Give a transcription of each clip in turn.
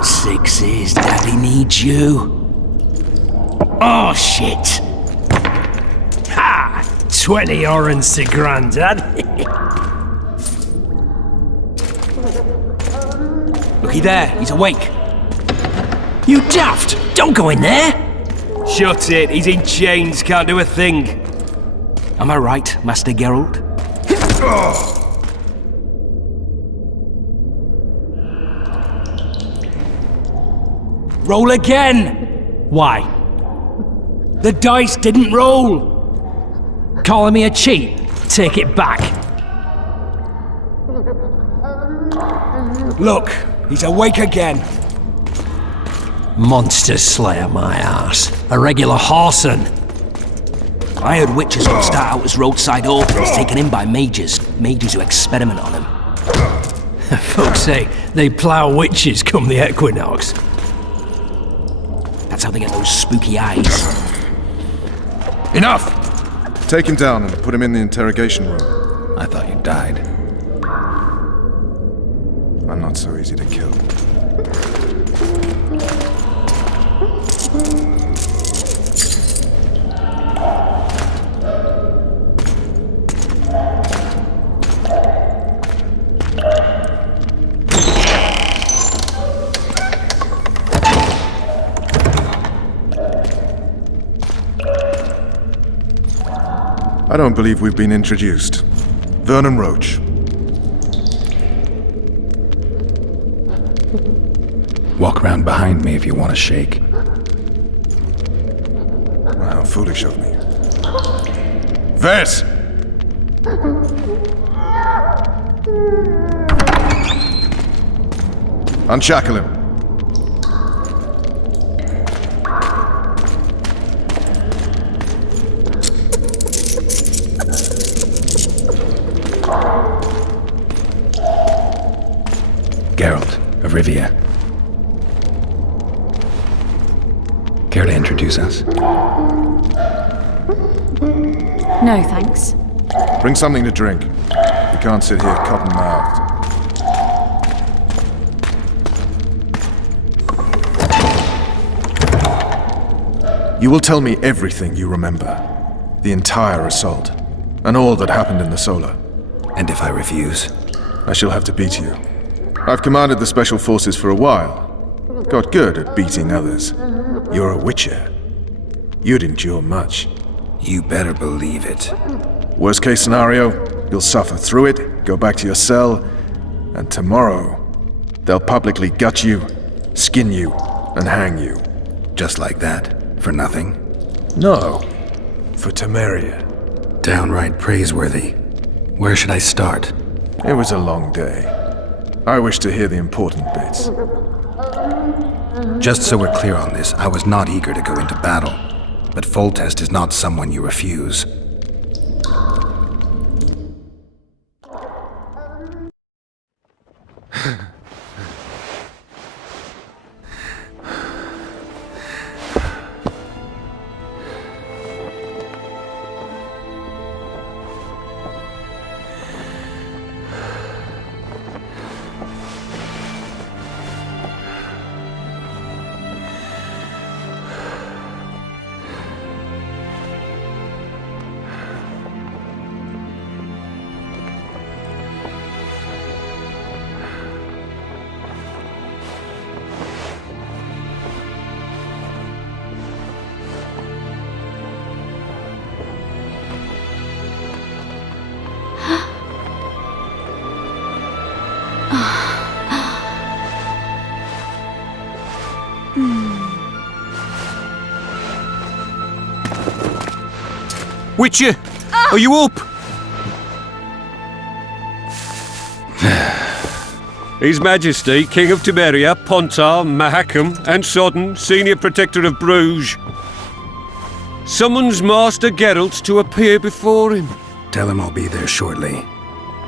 on, sixes. Daddy needs you. Oh, shit. Ha! 20 orens to Grandad. Looky there, he's awake. You daft! Don't go in there! Shut it, he's in chains, can't do a thing. Am I right, Master Geralt? Roll again! Why? The dice didn't roll! Calling me a cheat? Take it back. Look, he's awake again. Monster slayer, my ass. A regular whoreson. I heard witches would start out as roadside orphans taken in by mages. Mages who experiment on them. Folks say they plough witches come the equinox. That's how they get those spooky eyes. Enough! Take him down and put him in the interrogation room. I thought you died. I'm not so easy to kill. I don't believe we've been introduced. Vernon Roach. Walk around behind me if you want to shake. How foolish of me. Ves! Unshackle him. Geralt of Rivia. Care to introduce us? No, thanks. Bring something to drink. We can't sit here cotton-mouthed. You will tell me everything you remember. The entire assault. And all that happened in the Solar. And if I refuse? I shall have to beat you. I've commanded the Special Forces for a while. Got good at beating others. You're a witcher. You'd endure much. You better believe it. Worst case scenario, you'll suffer through it, go back to your cell, and tomorrow, they'll publicly gut you, skin you, and hang you. Just like that? For nothing? No. For Temeria. Downright praiseworthy. Where should I start? It was a long day. I wish to hear the important bits. Just so we're clear on this, I was not eager to go into battle. But Foltest is not someone you refuse. Witcher, are you up? His Majesty, King of Temeria, Pontar, Mahakam, and Sodden, Senior Protector of Bruges, summons Master Geralt to appear before him. Tell him I'll be there shortly.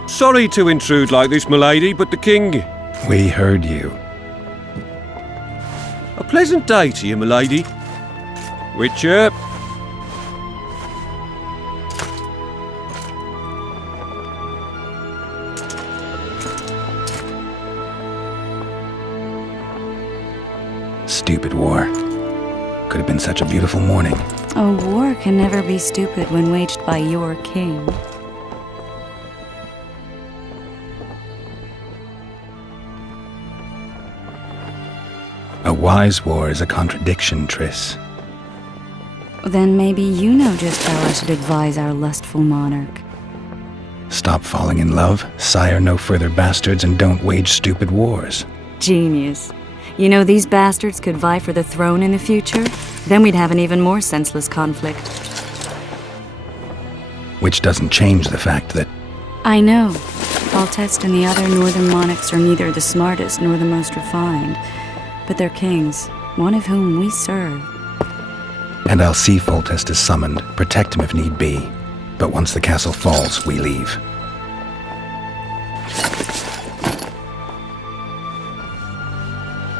Sorry to intrude like this, milady, but the King... We heard you. A pleasant day to you, milady. Witcher. Stupid war. Could have been such a beautiful morning. A war can never be stupid when waged by your king. A wise war is a contradiction, Triss. Then maybe you know just how I should advise our lustful monarch. Stop falling in love, sire no further bastards, and don't wage stupid wars. Genius. You know, these bastards could vie for the throne in the future? Then we'd have an even more senseless conflict. Which doesn't change the fact that I know. Foltest and the other northern monarchs are neither the smartest nor the most refined. But they're kings, one of whom we serve. And I'll see Foltest is summoned, protect him if need be. But once the castle falls, we leave.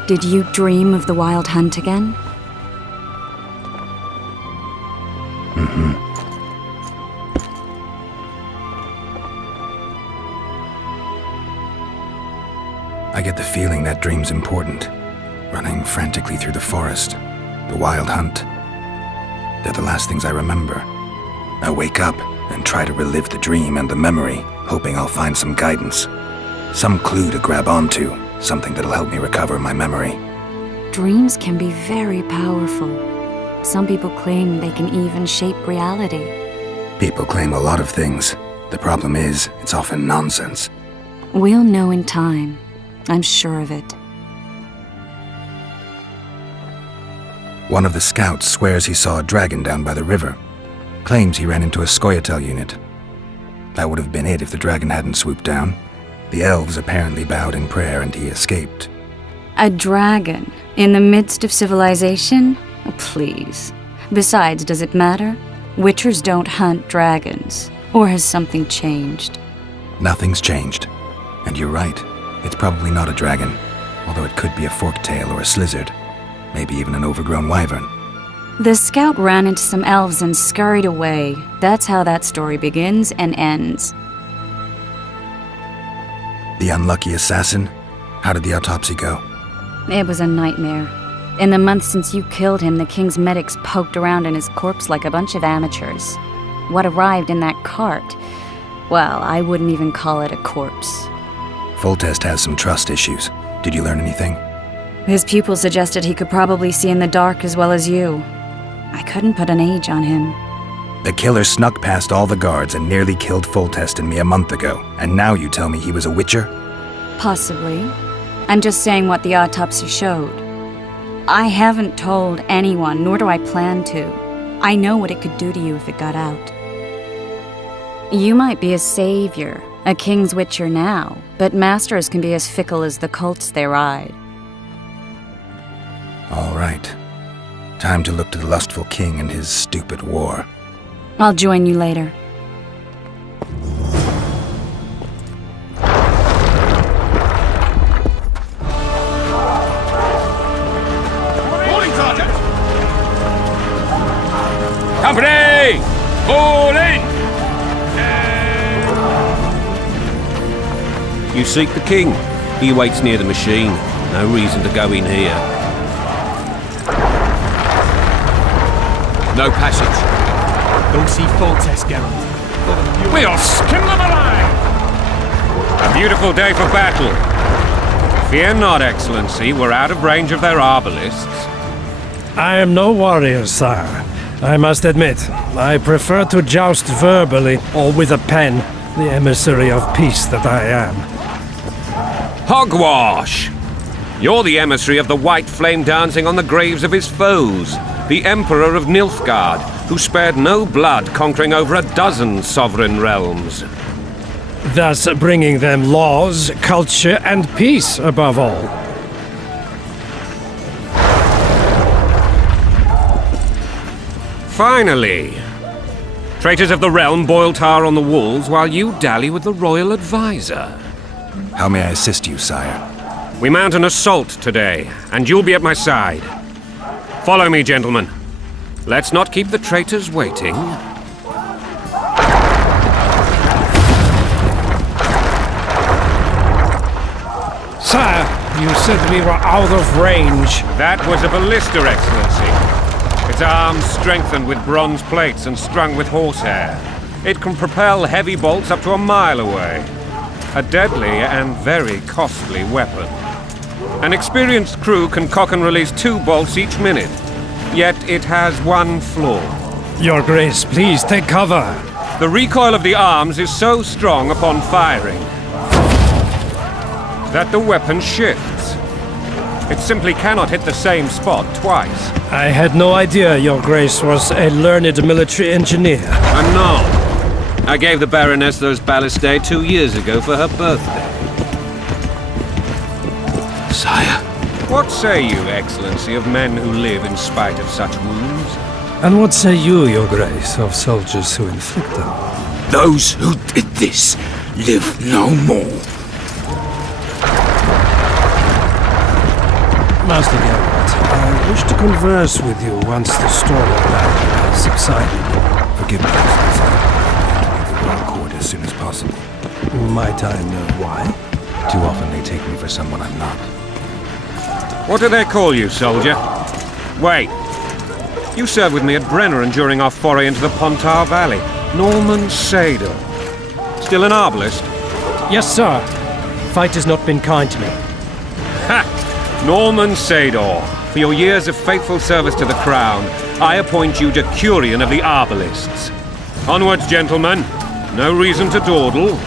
Did you dream of the Wild Hunt again? Mm-hmm. I get the feeling that dream's important. Running frantically through the forest. The Wild Hunt. They're the last things I remember. I wake up and try to relive the dream and the memory, hoping I'll find some guidance. Some clue to grab onto, something that'll help me recover my memory. Dreams can be very powerful. Some people claim they can even shape reality. People claim a lot of things. The problem is, it's often nonsense. We'll know in time. I'm sure of it. One of the scouts swears he saw a dragon down by the river. Claims he ran into a Scoia'tael unit. That would have been it if the dragon hadn't swooped down. The elves apparently bowed in prayer and he escaped. A dragon? In the midst of civilization? Oh, please. Besides, does it matter? Witchers don't hunt dragons. Or has something changed? Nothing's changed. And you're right. It's probably not a dragon. Although it could be a forktail or a slizzard. Maybe even an overgrown wyvern. The scout ran into some elves and scurried away. That's how that story begins and ends. The unlucky assassin? How did the autopsy go? It was a nightmare. In the months since you killed him, the king's medics poked around in his corpse like a bunch of amateurs. What arrived in that cart? Well, I wouldn't even call it a corpse. Foltest has some trust issues. Did you learn anything? His pupil suggested he could probably see in the dark as well as you. I couldn't put an age on him. The killer snuck past all the guards and nearly killed Foltest and me a month ago, and now you tell me he was a witcher? Possibly. I'm just saying what the autopsy showed. I haven't told anyone, nor do I plan to. I know what it could do to you if it got out. You might be a savior, a king's witcher now, but masters can be as fickle as the colts they ride. All right. Time to look to the lustful king and his stupid war. I'll join you later. Company! All in! You seek the king. He waits near the machine. No reason to go in here. No passage. Don't see Foltest, Geralt. We'll skin them alive! A beautiful day for battle. Fear not, Excellency. We're out of range of their arbalists. I am no warrior, sire. I must admit, I prefer to joust verbally or with a pen, the emissary of peace that I am. Hogwash! You're the emissary of the white flame dancing on the graves of his foes, the Emperor of Nilfgaard, who spared no blood conquering over 12 sovereign realms. Thus bringing them laws, culture, and peace above all. Finally! Traitors of the realm boil tar on the walls while you dally with the royal advisor. How may I assist you, sire? We mount an assault today, and you'll be at my side. Follow me, gentlemen. Let's not keep the traitors waiting. Sire, You said we were out of range. That was a ballista, Excellency. Its arms strengthened with bronze plates and strung with horsehair. It can propel heavy bolts up to a mile away. A deadly and very costly weapon. An experienced crew can cock and release 2 bolts each minute. Yet it has one flaw. Your Grace, please take cover. The recoil of the arms is so strong upon firing that the weapon shifts. It simply cannot hit the same spot twice. I had no idea Your Grace was a learned military engineer. I'm not. I gave the Baroness those ballistae 2 years ago for her birthday. Sire. What say you, Excellency, of men who live in spite of such wounds? And what say you, Your Grace, of soldiers who inflict them? Those who did this live no more. Master Geralt, I wish to converse with you once the storm of battle has subsided. Forgive me, Excellency. I have to leave the royal court as soon as possible. Might I know why? Too often they take me for someone I'm not. What do they call you, soldier? Wait. You served with me at Brenner and during our foray into the Pontar Valley. Norman Sador. Still an arbalist? Yes, sir. Fight has not been kind to me. Ha! Norman Sador. For your years of faithful service to the Crown, I appoint you Decurion of the Arbalists. Onwards, gentlemen. No reason to dawdle.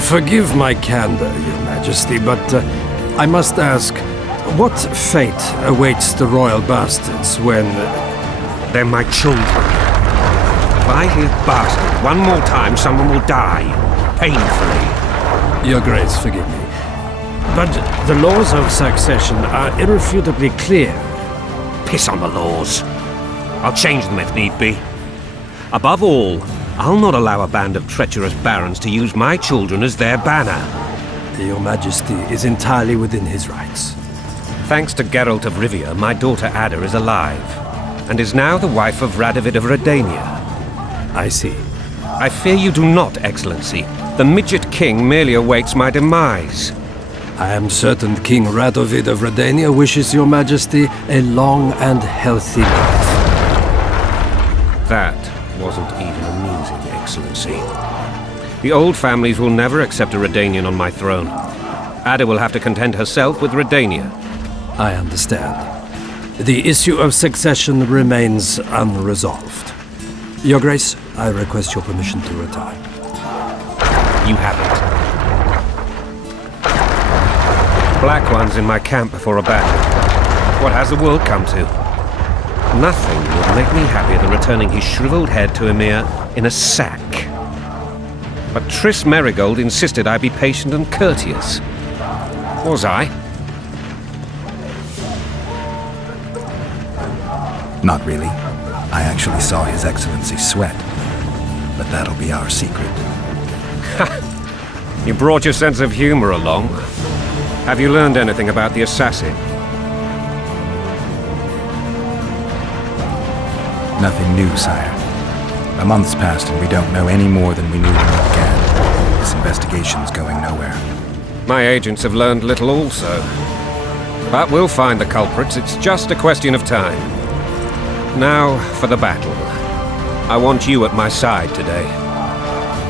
Forgive my candor, Your Majesty, but I must ask, what fate awaits the royal bastards when... They're my children. If I hear bastard one more time, someone will die. Painfully. Your Grace, forgive me. But the laws of succession are irrefutably clear. Piss on the laws. I'll change them if need be. Above all, I'll not allow a band of treacherous barons to use my children as their banner. Your Majesty is entirely within his rights. Thanks to Geralt of Rivia, my daughter Ada is alive, and is now the wife of Radovid of Redania. I see. I fear you do not, Excellency. The midget king merely awaits my demise. I am certain King Radovid of Redania wishes Your Majesty a long and healthy life. That wasn't even amusing, Excellency. The old families will never accept a Redanian on my throne. Ada will have to content herself with Redania. I understand. The issue of succession remains unresolved. Your Grace, I request your permission to retire. You have it. Black ones in my camp before a battle. What has the world come to? Nothing would make me happier than returning his shriveled head to Emir in a sack. But Triss Merigold insisted I be patient and courteous. Was I? Not really. I actually saw His Excellency sweat. But that'll be our secret. You brought your sense of humor along. Have you learned anything about the assassin? Nothing new, sire. A month's passed and we don't know any more than we knew when we began. This investigation's going nowhere. My agents have learned little also. But we'll find the culprits. It's just a question of time. Now for the battle. I want you at my side today.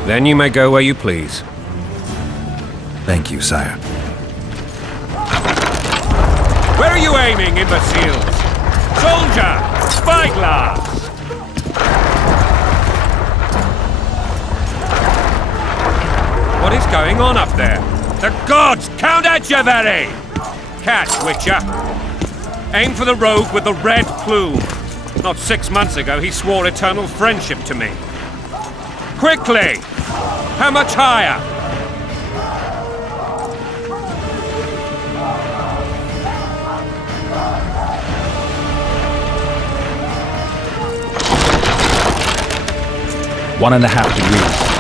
Then you may go where you please. Thank you, sire. Where are you aiming, imbeciles? Soldier! Spyglass! What is going on up there? The gods! Count Etcheverry! Catch, Witcher! Aim for the rogue with the red plume. Not 6 months ago, he swore eternal friendship to me. Quickly! How much higher? One and a half degrees.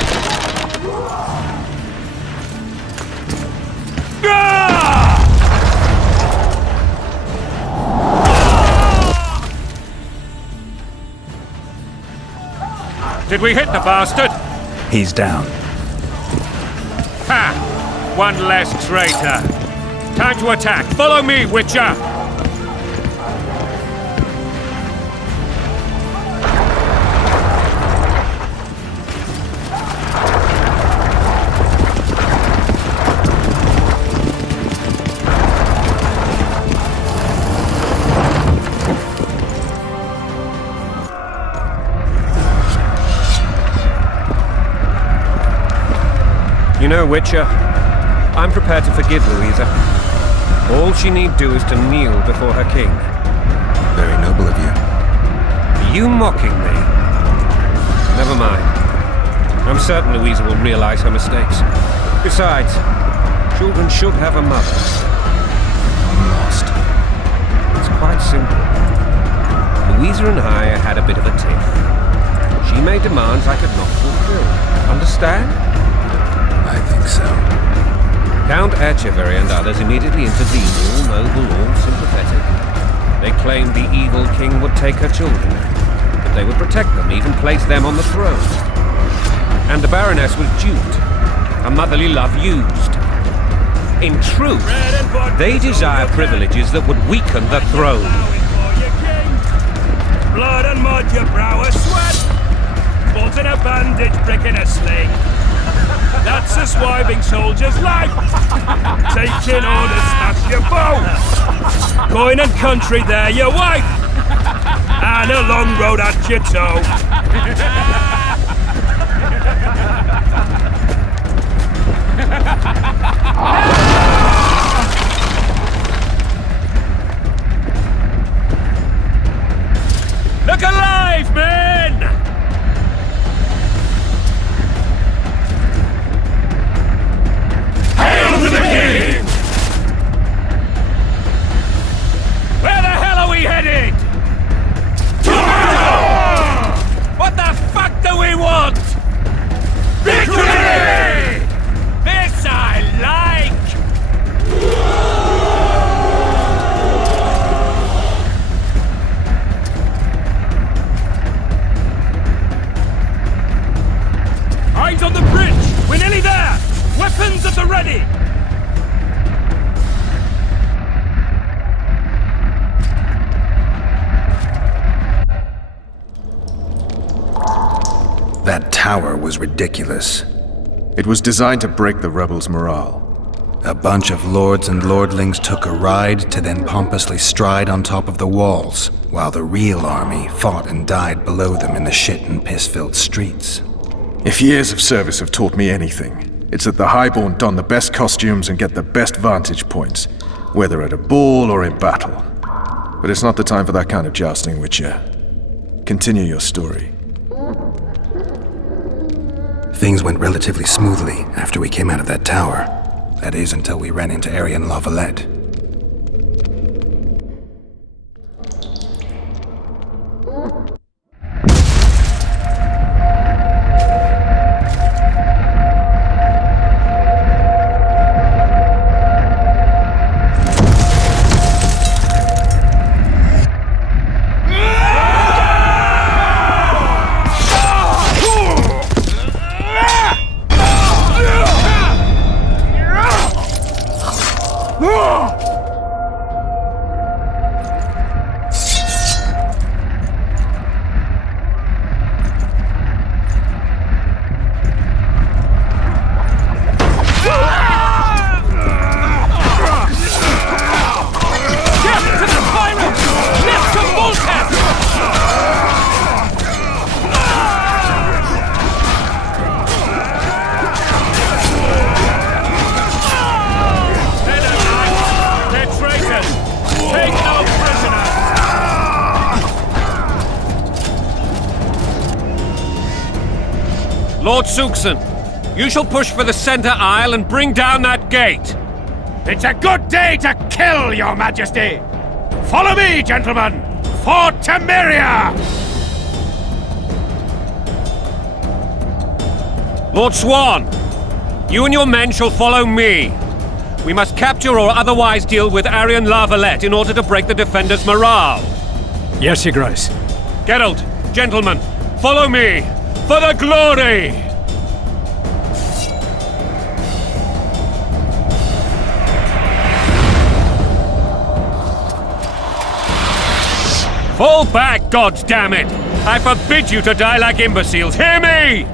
Did we hit the bastard? He's down. Ha! One less traitor. Time to attack. Follow me, Witcher! You know, Witcher, I'm prepared to forgive Louisa. All she need do is to kneel before her king. Very noble of you. Are you mocking me? Never mind. I'm certain Louisa will realize her mistakes. Besides, children should have a mother. I'm lost. It's quite simple. Louisa and I had a bit of a tiff. She made demands I could not fulfill. Understand? I think so. Count Echeverry and others immediately intervened, all noble, all sympathetic. They claimed the evil king would take her children, but they would protect them, even place them on the throne. And the Baroness was duped, her motherly love used. In truth, they desire privileges that would weaken the throne. Blood and mud, your brow a sweat. Bolt in a bandage, brick in a sling. That's a swiving soldier's life. Taking orders, that's your bow. Coin and country, there your wife. And a long road at your toe. Look alive, men! Hail to the king! Where the hell are we headed? What the fuck do we want? Victory! This I like! Eyes on the bridge! We're nearly there! Weapons at the ready! That tower was ridiculous. It was designed to break the rebels' morale. A bunch of lords and lordlings took a ride to then pompously stride on top of the walls, while the real army fought and died below them in the shit and piss-filled streets. If years of service have taught me anything, it's that the Highborn don the best costumes and get the best vantage points, whether at a ball or in battle. But it's not the time for that kind of jousting, Witcher. Continue your story. Things went relatively smoothly after we came out of that tower. That is, until we ran into Aryan Lavalette. Lord Suxon, you shall push for the center aisle and bring down that gate. It's a good day to kill, your majesty! Follow me, gentlemen! For Temeria! Lord Swan, you and your men shall follow me. We must capture or otherwise deal with Aryan Lavalette in order to break the defenders' morale. Yes, Your Grace. Geralt, gentlemen, follow me. for the glory! Fall back, goddammit! I forbid you to die like imbeciles, hear me!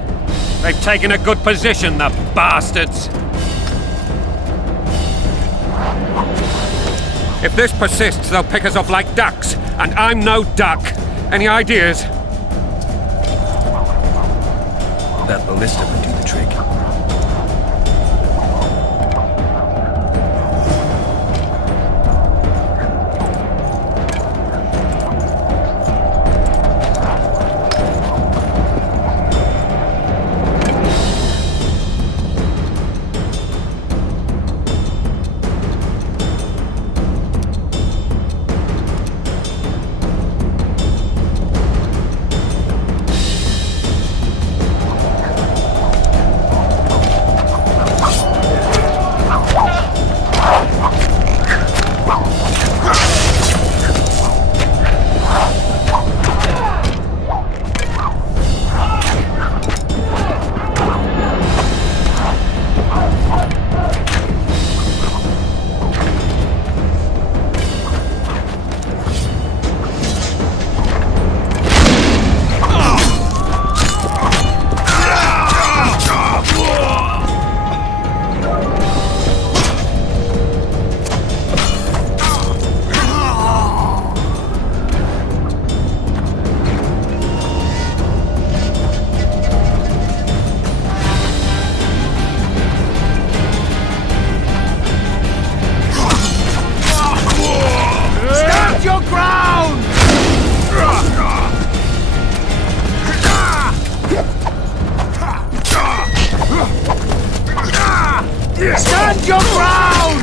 They've taken a good position, the bastards! If this persists, they'll pick us off like ducks, and I'm no duck. Any ideas? That ballista would do the trick. Stand your ground!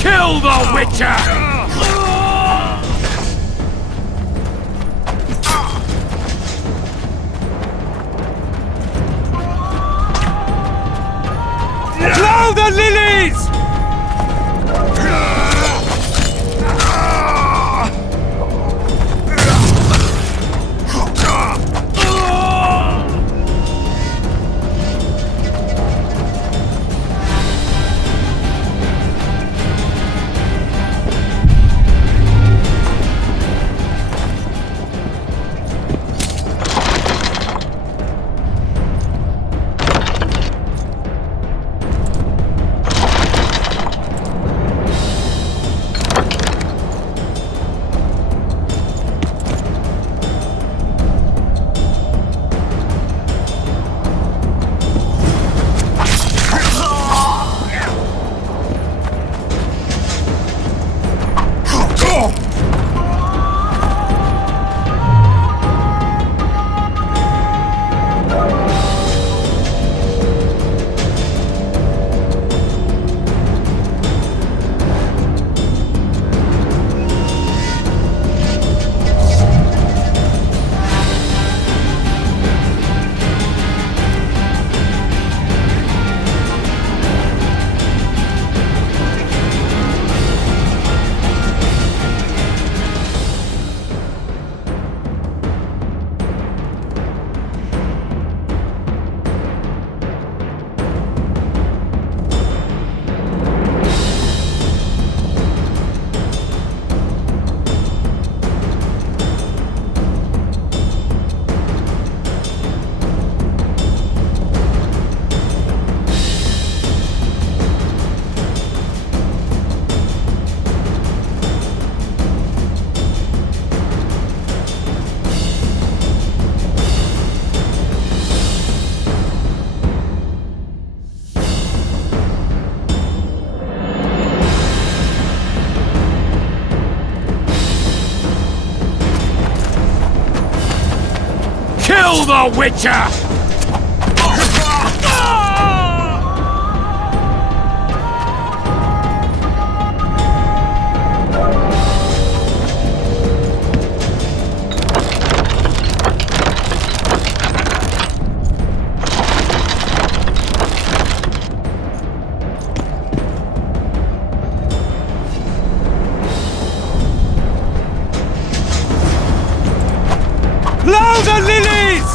Kill the Witcher! Blow the lilies! Kill the Witcher! the lilies!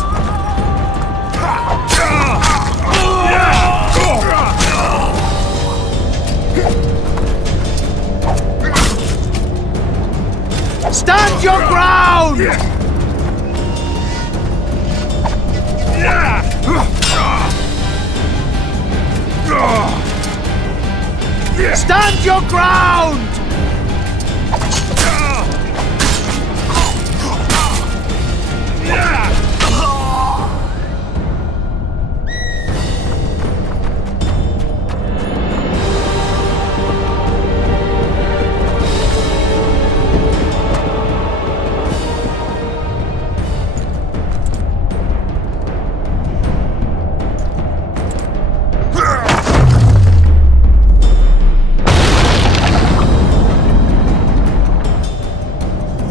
Stand your ground! Stand your ground!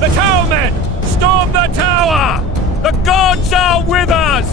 The towermen! Storm the tower! The gods are with us!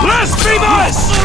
Blasphemous!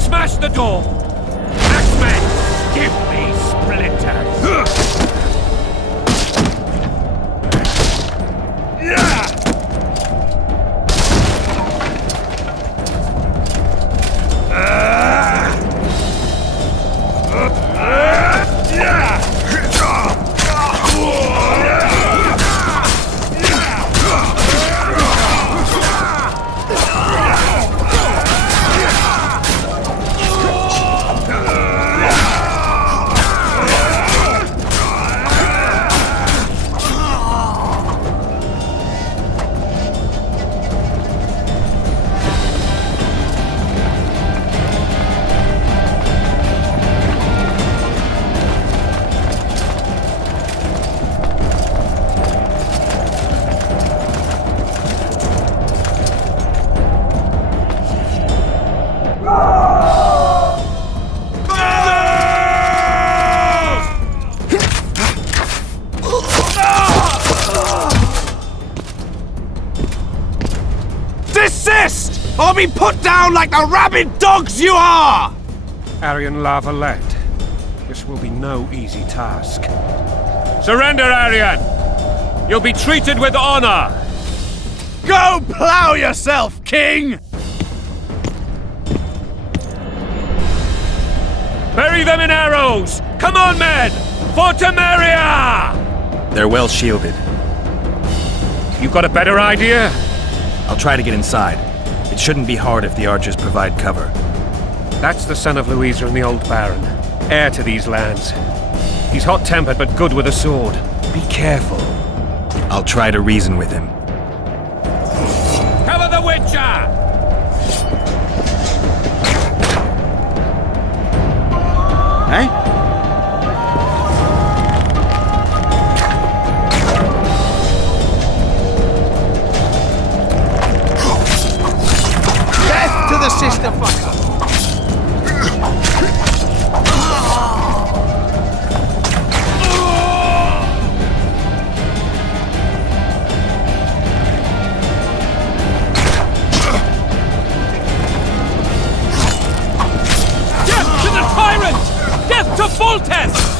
Smash the door! Axemen, give me splinters! Desist! Or be put down like the rabid dogs you are! Aryan Lavalette. This will be no easy task. Surrender, Aryan! You'll be treated with honor! Go plow yourself, King! Bury them in arrows! Come on, men! For Temeria! They're well shielded. You got a better idea? I'll try to get inside. It shouldn't be hard if the archers provide cover. That's the son of Louisa and the old Baron, heir to these lands. He's hot-tempered but good with a sword. Be careful. I'll try to reason with him. Cover the Witcher! Eh? Death to the sister fucker! Death to the tyrant! Death to Foltest!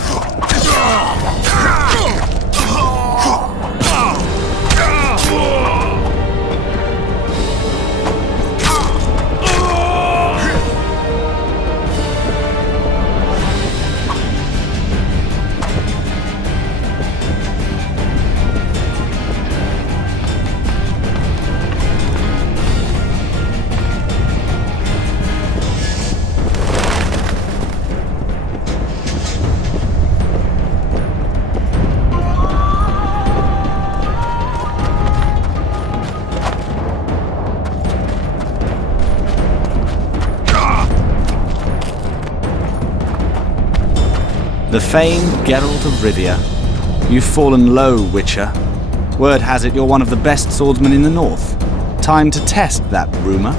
The famed Geralt of Rivia. You've fallen low, Witcher. Word has it you're one of the best swordsmen in the north. Time to test that rumor.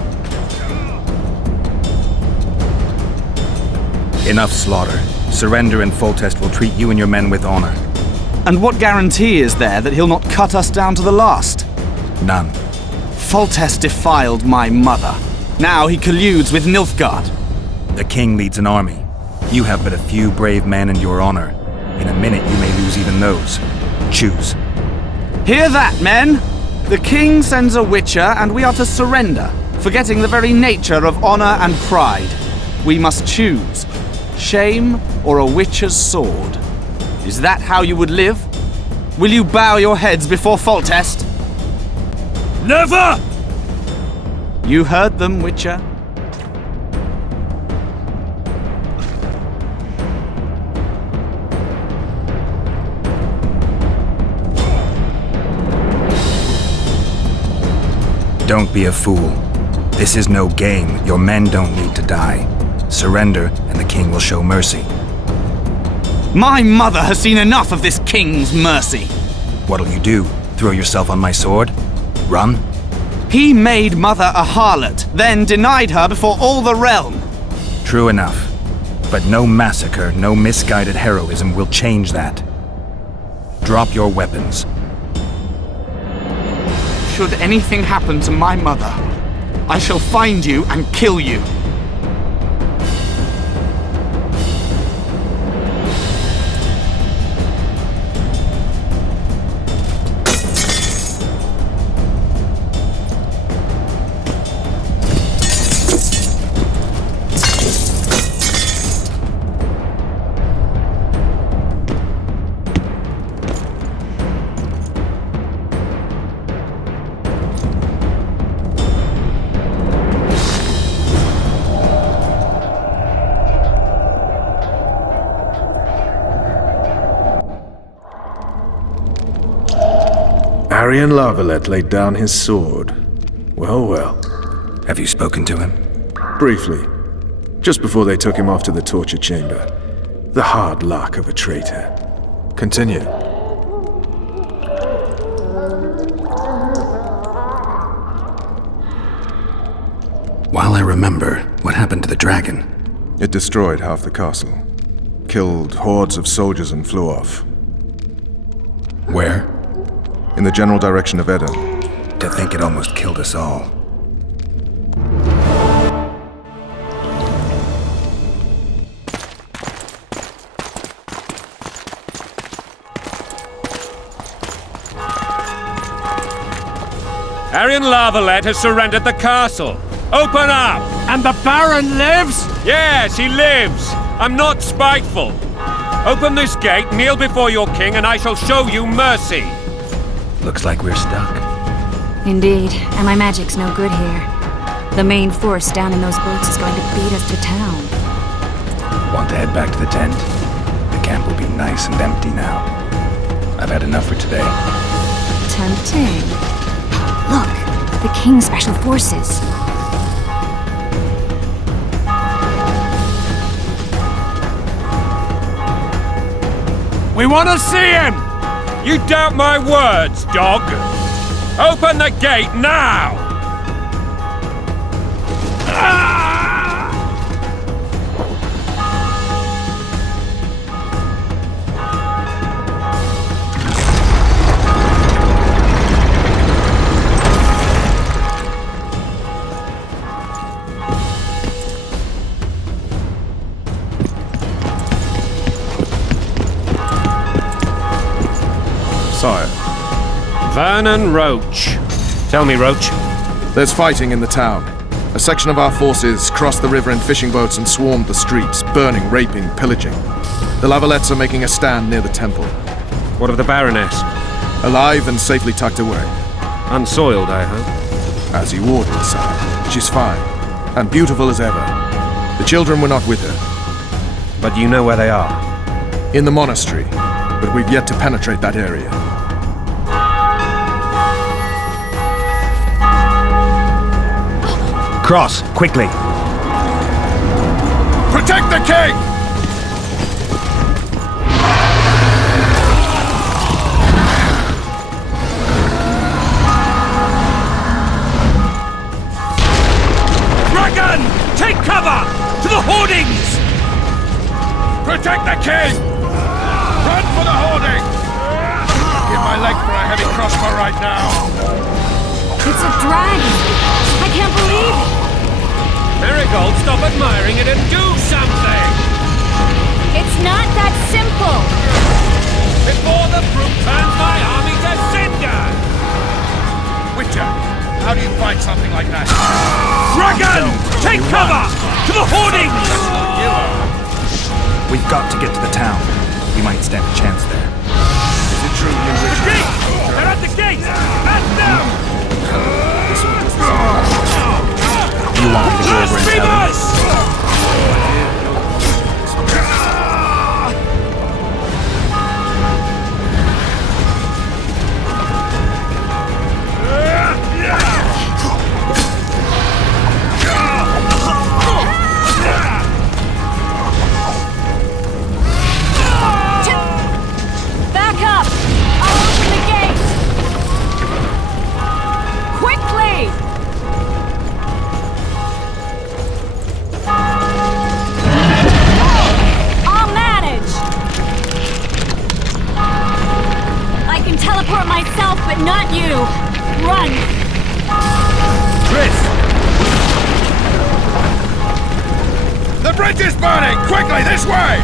Enough slaughter. Surrender and Foltest will treat you and your men with honor. And what guarantee is there that he'll not cut us down to the last? None. Foltest defiled my mother. Now he colludes with Nilfgaard. The king leads an army. You have but a few brave men and your honor. In a minute you may lose even those. Choose. Hear that, men! The king sends a Witcher and we are to surrender, forgetting the very nature of honor and pride. We must choose. Shame or a Witcher's sword. Is that how you would live? Will you bow your heads before Foltest? Never! You heard them, Witcher. Don't be a fool. This is no game. Your men don't need to die. Surrender, and the king will show mercy. My mother has seen enough of this king's mercy. What'll you do? Throw yourself on my sword? Run? He made mother a harlot, then denied her before all the realm. True enough. But no massacre, no misguided heroism will change that. Drop your weapons. Should anything happen to my mother, I shall find you and kill you. Arian Lavalette laid down his sword. Well, well. Have you spoken to him? Briefly. Just before they took him off to the torture chamber. The hard luck of a traitor. Continue. While I remember, what happened to the dragon? It destroyed half the castle. Killed hordes of soldiers and flew off. Where? In the general direction of Edom. To think it almost killed us all. Arian Lavalette has surrendered the castle. Open up! And the Baron lives? Yes, he lives. I'm not spiteful. Open this gate, kneel before your king, and I shall show you mercy. Looks like we're stuck. Indeed, and my magic's no good here. The main force down in those boats is going to beat us to town. Want to head back to the tent? The camp will be nice and empty now. I've had enough for today. Tempting. Look, the King's Special Forces. We want to see him! You doubt my words, dog? Open the gate now! Sire, Vernon Roach. Tell me, Roach. there's fighting in the town. A section of our forces crossed the river in fishing boats and swarmed the streets, burning, raping, pillaging. The Lavalettes are making a stand near the temple. What of the Baroness? Alive and safely tucked away. Unsoiled, I hope. As you ordered, sire. She's fine, and beautiful as ever. The children were not with her. But you know where they are. In the monastery, but we've yet to penetrate that area. Cross, quickly! Protect the king! Dragon! Take cover! To the hoardings! Protect the king! Run for the hoarding! Give my leg for a heavy crossbow right now! It's a dragon! I can't believe it! Marigold, stop admiring it and do something! It's not that simple! Before the fruit turns my army to cinder! Witcher, how do you fight something like that? Dragon! Take cover! To the hoardings! We've got to get to the town. We might stand a chance there. Is it true you The gate! They're at the gate! At them! You want me to go over and tell him? Blasphemous! Back up! I'll open the gate! Quickly! I'll manage! I can teleport myself, but not you! Run! Chris! The bridge is burning! Quickly, this way!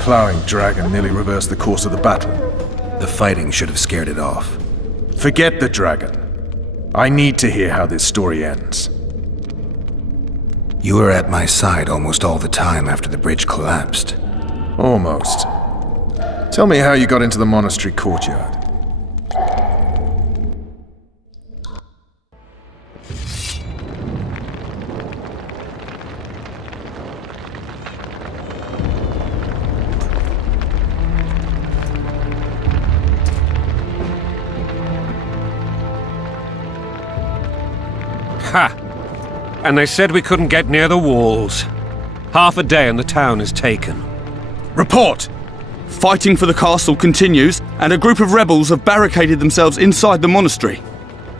Plowing dragon nearly reversed the course of the battle. The fighting should have scared it off. Forget the dragon. I need to hear how this story ends. You were at my side almost all the time after the bridge collapsed. Almost. Tell me how you got into the monastery courtyard. Ha! And they said we couldn't get near the walls. Half a day and the town is taken. Report! Fighting for the castle continues, and a group of rebels have barricaded themselves inside the monastery.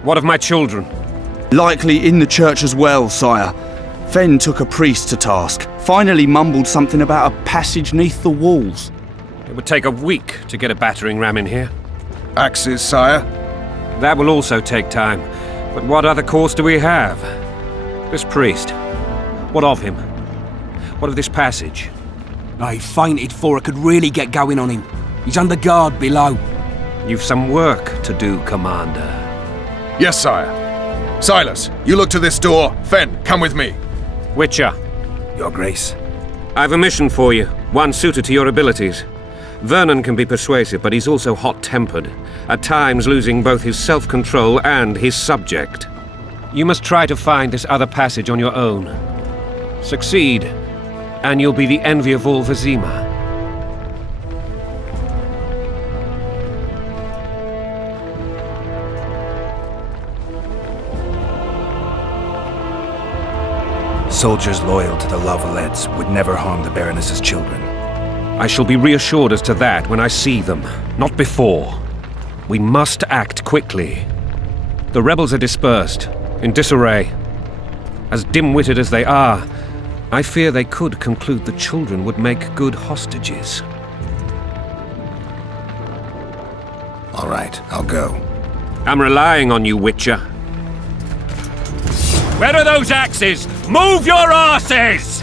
What of my children? Likely in the church as well, sire. Fen took a priest to task, finally mumbled something about a passage neath the walls. It would take a week to get a battering ram in here. Axes, sire? That will also take time. But what other course do we have? This priest. What of him? What of this passage? I fainted before I could really get going on him. He's under guard below. You've some work to do, Commander. Yes, sire. Silas, you look to this door. Fen, come with me. Witcher, Your Grace. I've a mission for you, one suited to your abilities. Vernon can be persuasive, but he's also hot-tempered, at times losing both his self-control and his subject. You must try to find this other passage on your own. Succeed, and you'll be the envy of all Vizima. Soldiers loyal to the Lavalets would never harm the Baroness's children. I shall be reassured as to that when I see them, not before. We must act quickly. The rebels are dispersed, in disarray. As dim-witted as they are, I fear they could conclude the children would make good hostages. All right, I'll go. I'm relying on you, Witcher. Where are those axes? Move your asses!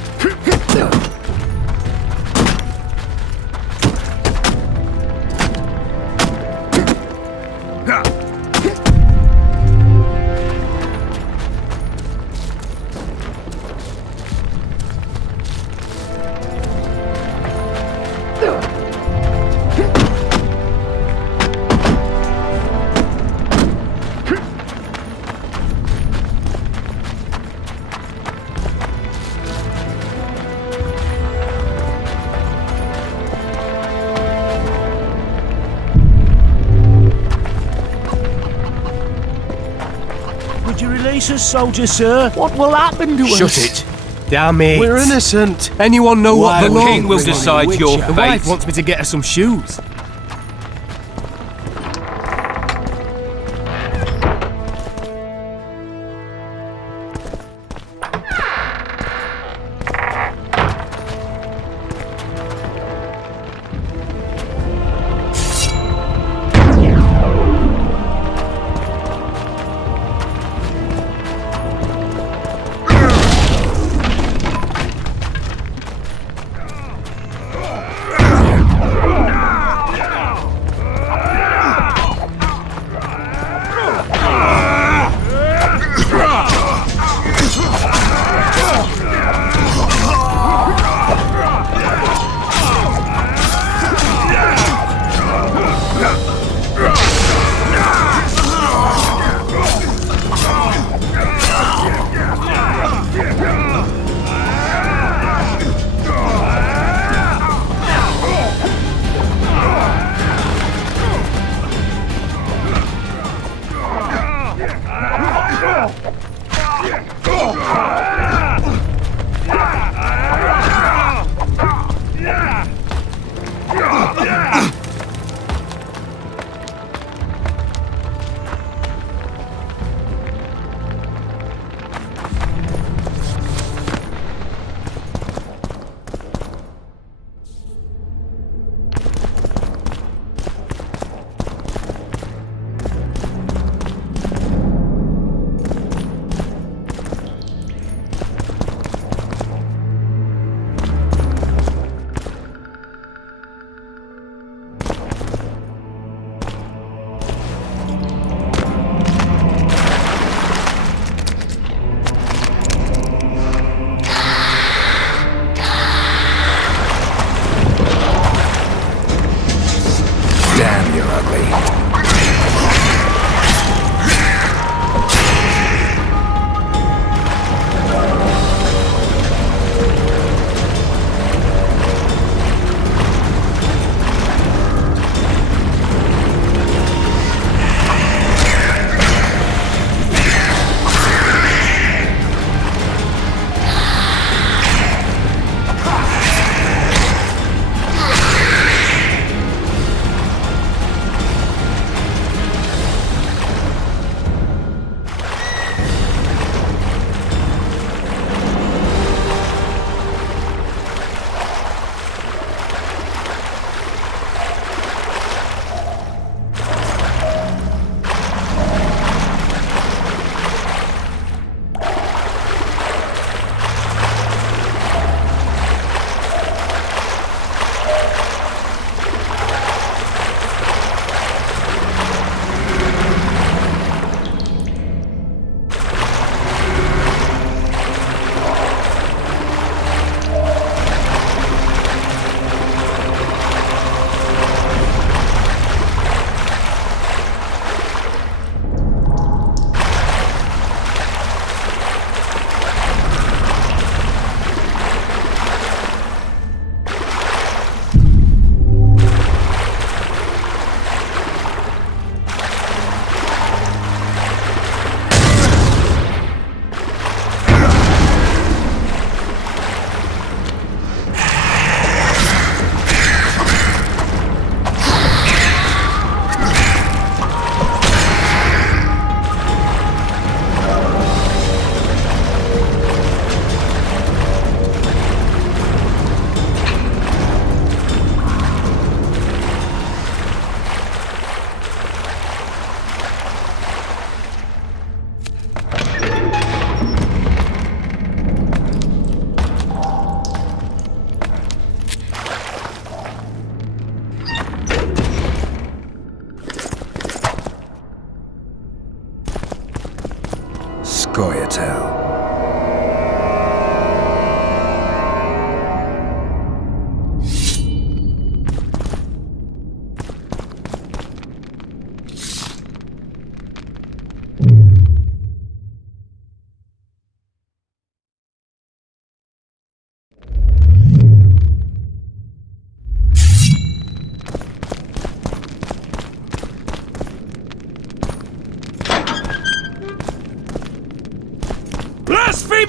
Would you release us, soldier, sir? What will happen to us? Shut it. Damn it. We're innocent. Anyone know what Why, the the king will Witcher. decide your The fate. wife Wife wants me to get her some shoes.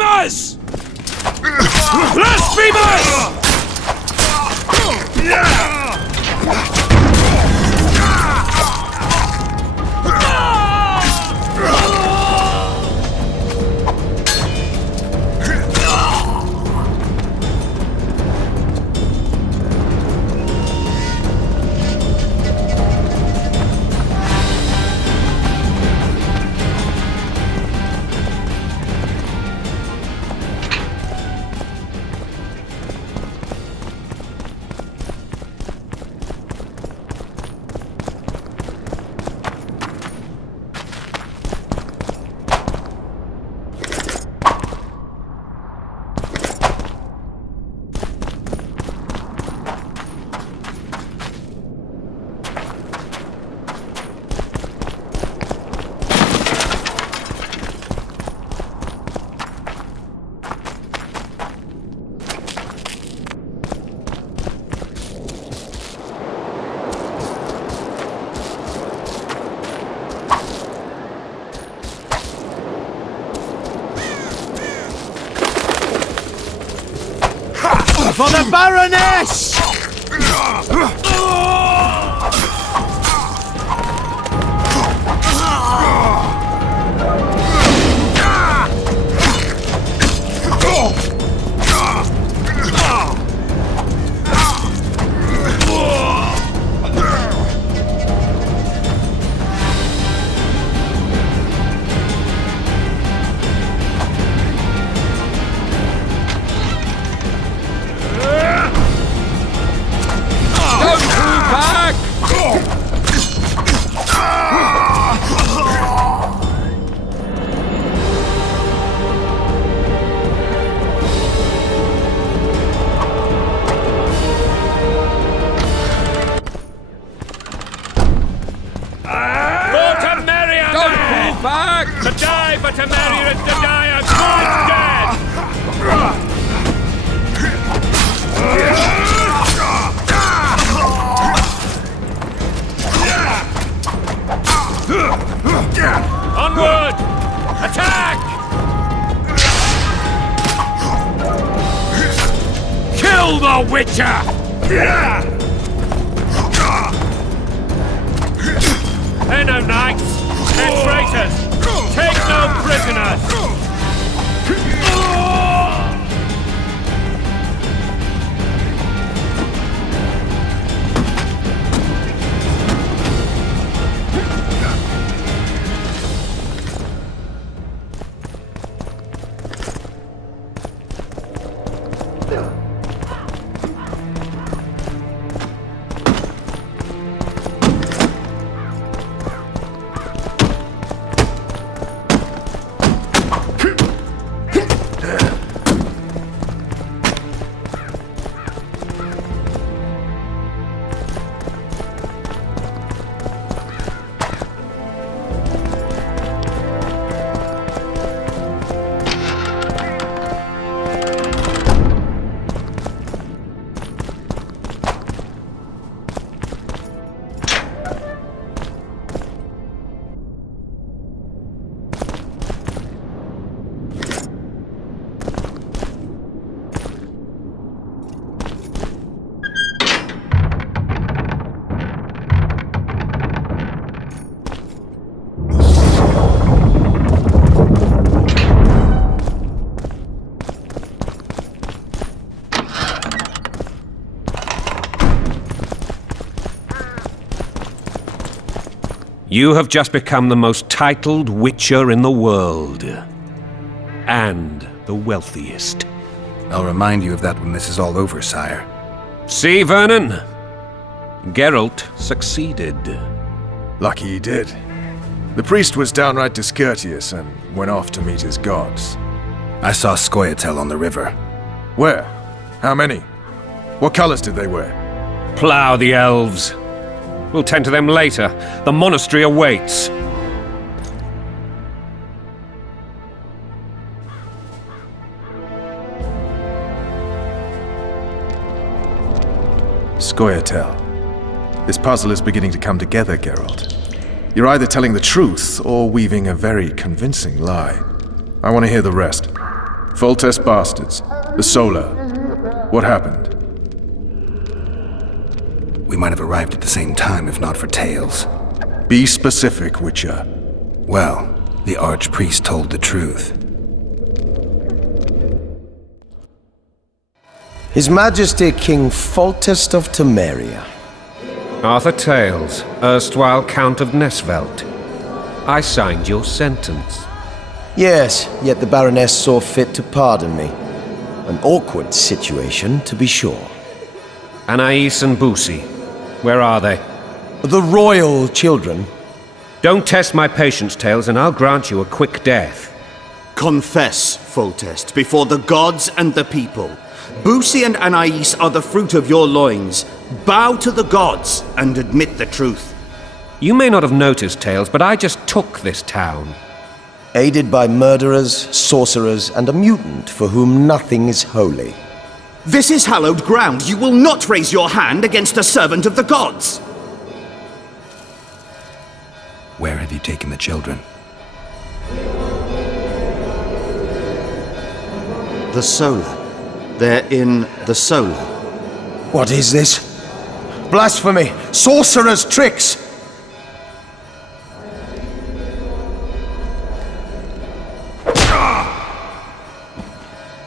Blasphemers! Blasphemers! For the Baroness! To die for Temeria is to die a good death! Onward! Attack! Kill the Witcher! They're no knights! They're traitors! Take no prisoners! You have just become the most titled Witcher in the world. And the wealthiest. I'll remind you of that when this is all over, sire. See, Vernon? Geralt succeeded. Lucky he did. The priest was downright discourteous and went off to meet his gods. I saw Scoia'tael on the river. Where? How many? What colors did they wear? Plough the elves. We'll tend to them later. The monastery awaits. Scoia'tael. This puzzle is beginning to come together, Geralt. You're either telling the truth or weaving a very convincing lie. I want to hear the rest. Foltest bastards. The Solar. What happened? We might have arrived at the same time if not for Tales. Be specific, Witcher. Well, the Archpriest told the truth. His Majesty King Foltest of Temeria. Arthur Tales, erstwhile Count of Nesvelt. I signed your sentence. Yes, yet the Baroness saw fit to pardon me. An awkward situation, to be sure. Anais and Boosie, where are they? The royal children. Don't test my patience, Tales, and I'll grant you a quick death. Confess, Foltest, before the gods and the people. Boosie and Anais are the fruit of your loins. Bow to the gods and admit the truth. You may not have noticed, Tales, but I just took this town. Aided by murderers, sorcerers, and a mutant for whom nothing is holy. This is hallowed ground. You will not raise your hand against a servant of the gods. Where have you taken the children? The Solar. They're in the Solar. What is this? Blasphemy! Sorcerer's tricks!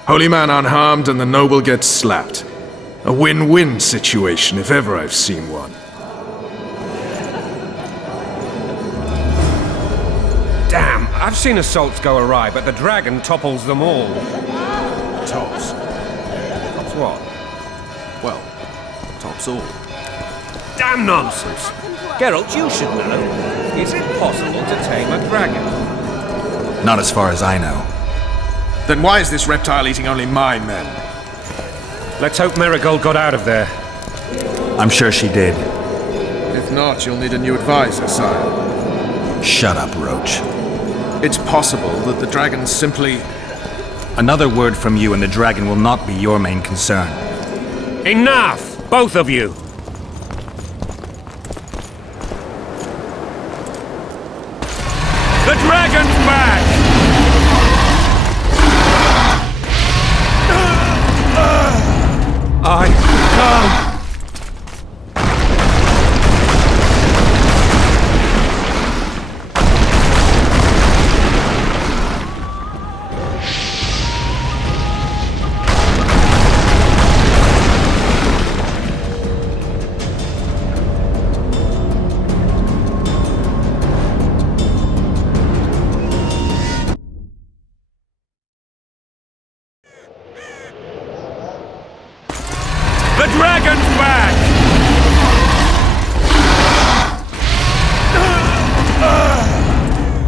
Holy man unharmed and the noble gets slapped. A win-win situation if ever I've seen one. Damn, I've seen assaults go awry, but the dragon topples them all. Tops. Tops what? Well, tops all. Damn nonsense! Geralt, you should know. Is it possible to tame a dragon? Not as far as I know. Then why is this reptile eating only my men? Let's hope Marigold got out of there. I'm sure she did. If not, you'll need a new advisor, sire. Shut up, Roach. It's possible that the dragon simply... Another word from you and the dragon will not be your main concern. Enough! Both of you! The dragon's back! I can't. The dragon's back!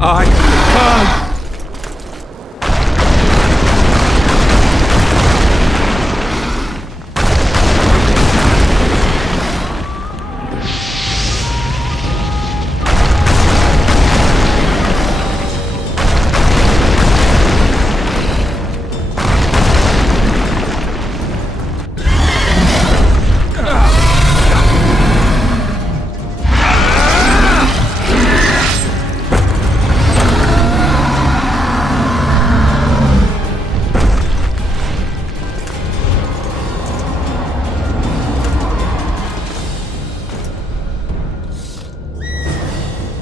I can't.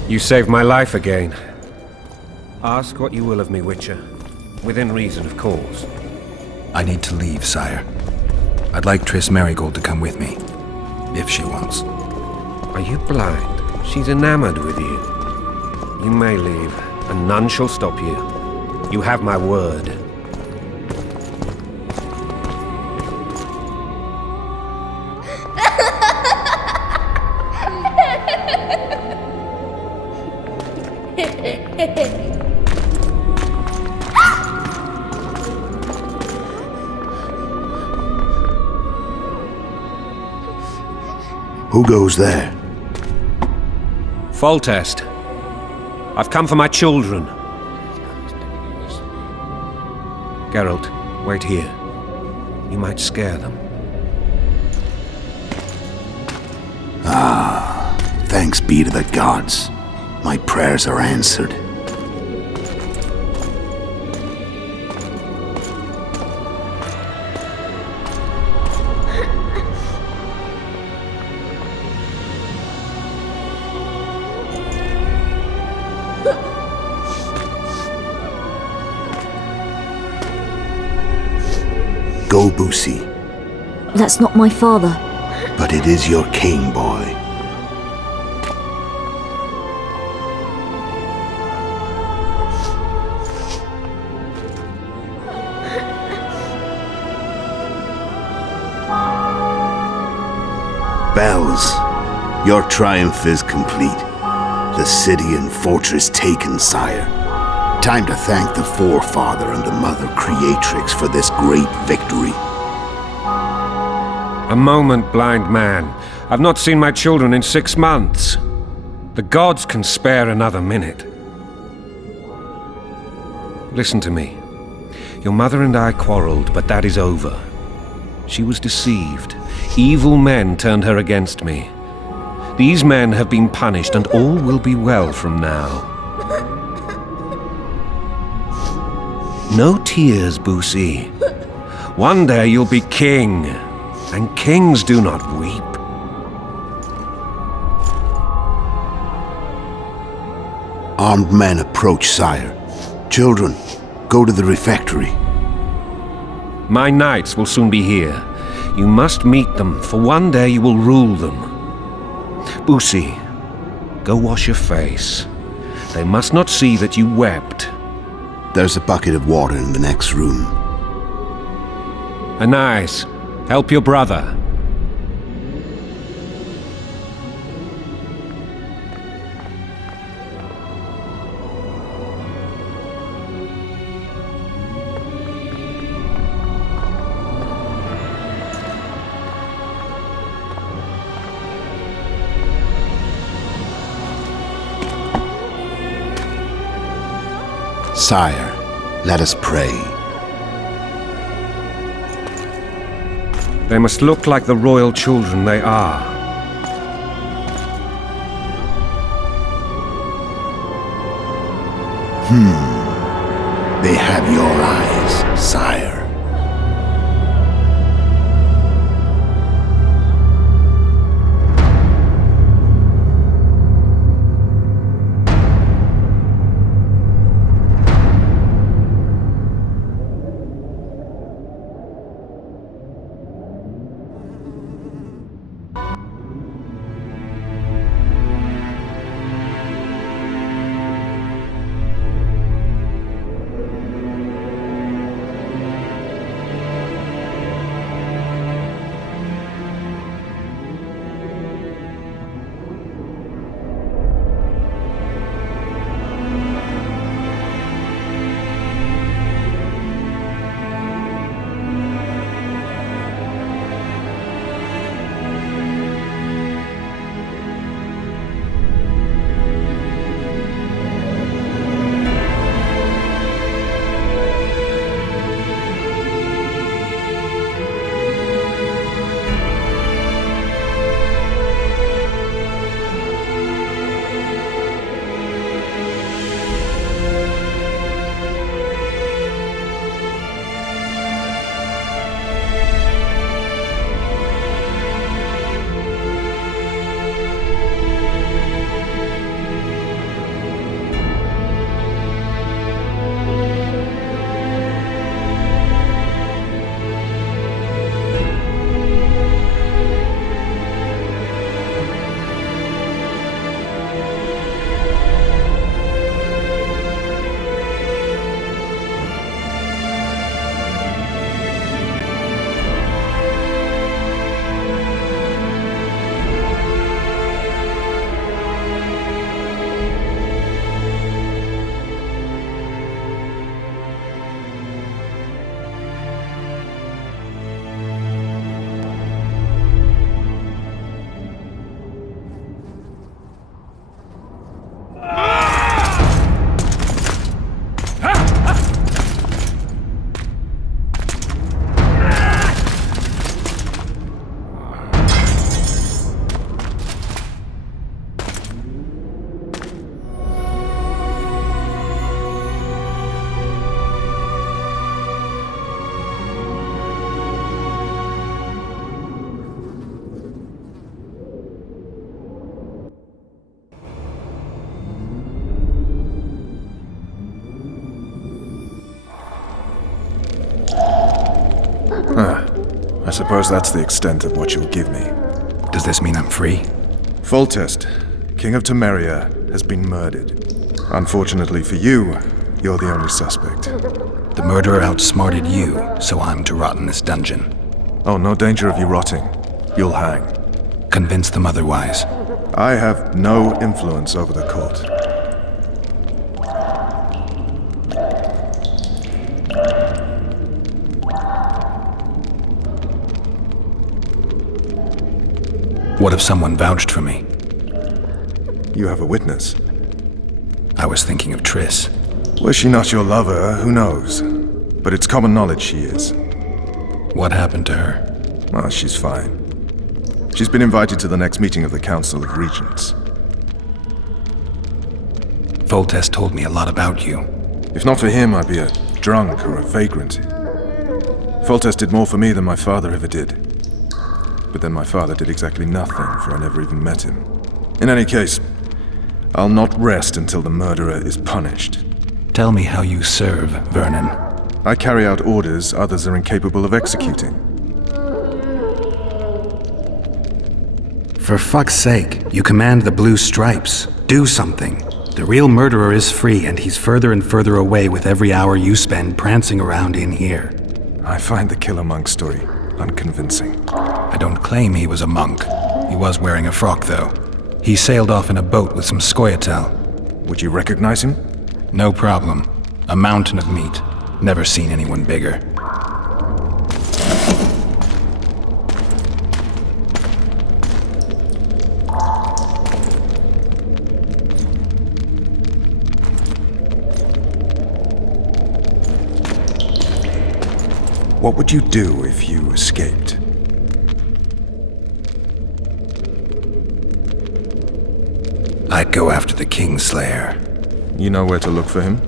You saved my life again. Ask what you will of me, Witcher. Within reason, of course. I need to leave, sire. I'd like Triss Marigold to come with me, if she wants. Are you blind? She's enamored with you. You may leave, and none shall stop you. You have my word. Who goes there? Foltest. I've come for my children. Geralt, wait here. You might scare them. Thanks be to the gods. My prayers are answered. go, Boosie. That's not my father. But it is your king, boy. Bells, your triumph is complete. The city and fortress taken, sire. Time to thank the Forefather and the Mother Creatrix for this great victory. A moment, blind man. I've not seen my children in 6 months. The gods can spare another minute. Listen to me. Your mother and I quarreled, but that is over. She was deceived. Evil men turned her against me. These men have been punished, and all will be well from now. No tears, Boosie. One day you'll be king, and kings do not weep. Armed men approach, sire. Children, go to the refectory. My knights will soon be here. You must meet them, for one day you will rule them. Boosie, go wash your face. They must not see that you wept. There's a bucket of water in the next room. Anais, help your brother. Sire, let us pray. They must look like the royal children they are. They have your eyes, sire. I suppose that's the extent of what you'll give me. Does this mean I'm free? Foltest, King of Temeria, has been murdered. Unfortunately for you, you're the only suspect. The murderer outsmarted you, so I'm to rot in this dungeon. Oh, no danger of you rotting. You'll hang. Convince them otherwise. I have no influence over the court. What if someone vouched for me? You have a witness. I was thinking of Triss. Was she not your lover, who knows? But it's common knowledge she is. What happened to her? Oh, she's fine. She's been invited to the next meeting of the Council of Regents. Foltest told me a lot about you. If not for him, I'd be a drunk or a vagrant. Foltest did more for me than my father ever did. But then my father did exactly nothing, for I never even met him. In any case, I'll not rest until the murderer is punished. Tell me how you serve, Vernon. I carry out orders others are incapable of executing. For fuck's sake, you command the Blue Stripes. Do something. The real murderer is free, and he's further and further away with every hour you spend prancing around in here. I find the Killer Monk story unconvincing. I don't claim he was a monk. He was wearing a frock, though. He sailed off in a boat with some Scoia'tael. Would you recognize him? No problem. A mountain of meat. Never seen anyone bigger. What would you do if you escaped? I'd go after the Kingslayer. You know where to look for him?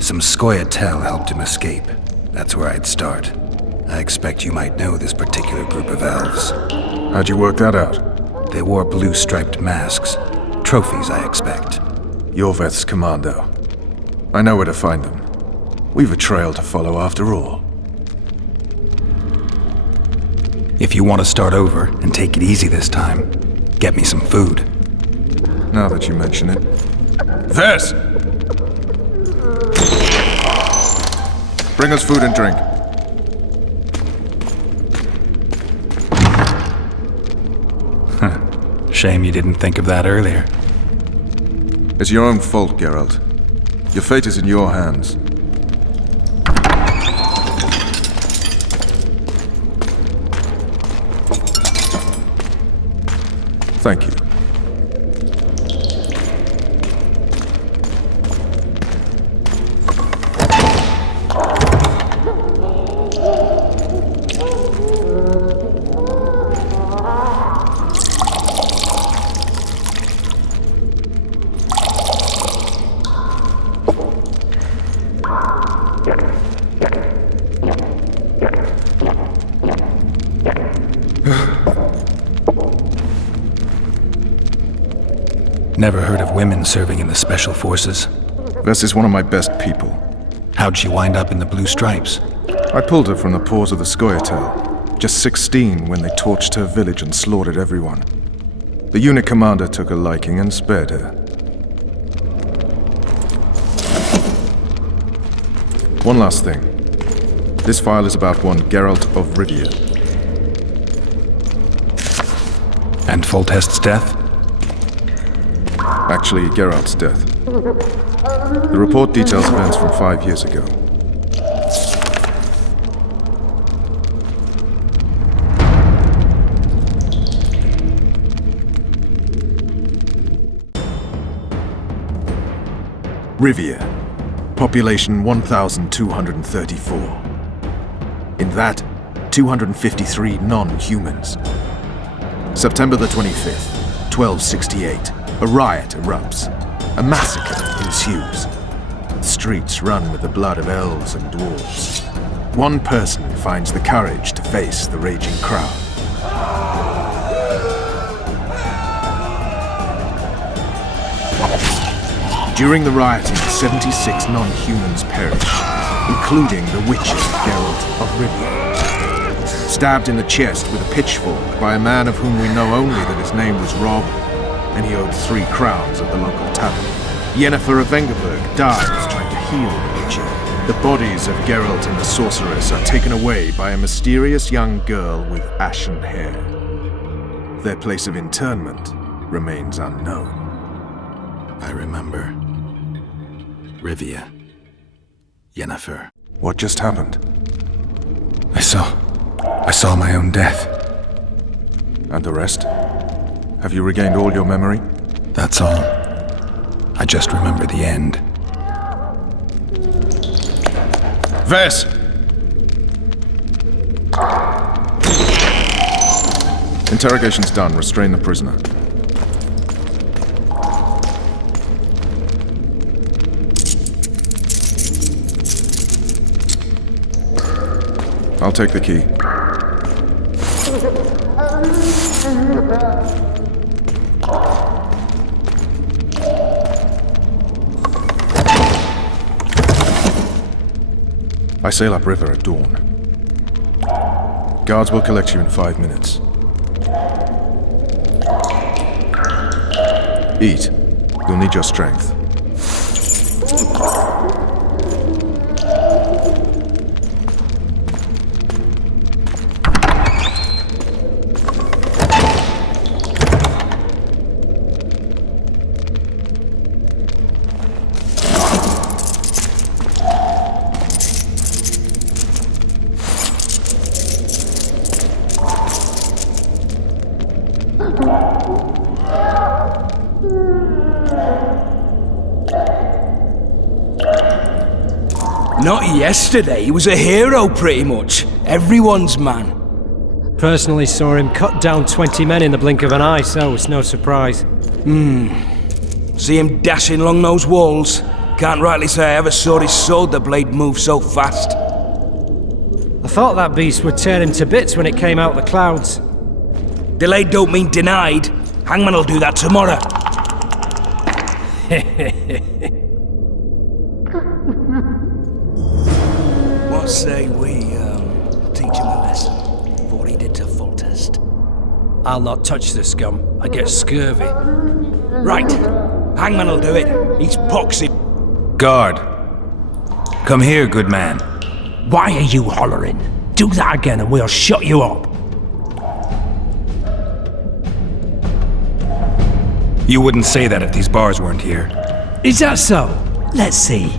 Some Scoia'tael helped him escape. That's where I'd start. I expect you might know this particular group of elves. How'd you work that out? They wore blue-striped masks. Trophies, I expect. Yorveth's commando. I know where to find them. We've a trail to follow after all. If you want to start over and take it easy this time, get me some food. Now that you mention it. This! Bring us food and drink. Shame you didn't think of that earlier. It's your own fault, Geralt. Your fate is in your hands. Thank you. Never heard of women serving in the Special Forces. Vess is one of my best people. How'd she wind up in the Blue Stripes? I pulled her from the paws of the Scoia'tael. Just 16 when they torched her village and slaughtered everyone. The unit commander took a liking and spared her. One last thing. This file is about one Geralt of Rivia. And Foltest's death? Actually, Geralt's death. The report details events from 5 years ago. Rivia. Population 1,234. In that, 253 non-humans. September the 25th, 1268. A riot erupts. A massacre ensues. The streets run with the blood of elves and dwarves. One person finds the courage to face the raging crowd. During the rioting, 76 non-humans perish, including the Witcher Geralt of Rivia. stabbed in the chest with a pitchfork by a man of whom we know only that his name was Rob, and he owed 3 crowns at the local tavern. Yennefer of Vengerberg dies trying to heal the Witcher. The bodies of Geralt and the sorceress are taken away by a mysterious young girl with ashen hair. Their place of interment remains unknown. I remember. Rivia. Yennefer. What just happened? I saw my own death. And the rest? Have you regained all your memory? That's all. I just remember the end. Ves! Interrogation's done. Restrain the prisoner. I'll take the key. I sail upriver at dawn. Guards will collect you in 5 minutes. Eat. You'll need your strength. Not yesterday, he was a hero pretty much. Everyone's man. Personally saw him cut down 20 men in the blink of an eye, so it's no surprise. See him dashing along those walls. Can't rightly say I ever saw his sword the blade move so fast. I thought that beast would tear him to bits when it came out of the clouds. Delayed don't mean denied. Hangman'll do that tomorrow. What say we, teach him a lesson? What he did to Foltest. I'll not touch the scum. I get scurvy. Right. Hangman'll do it. He's poxy. Guard. Come here, good man. Why are you hollering? Do that again and we'll shut you up. You wouldn't say that if these bars weren't here. Is that so? Let's see.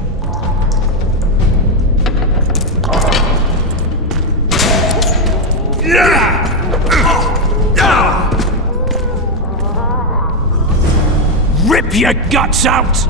Rip your guts out!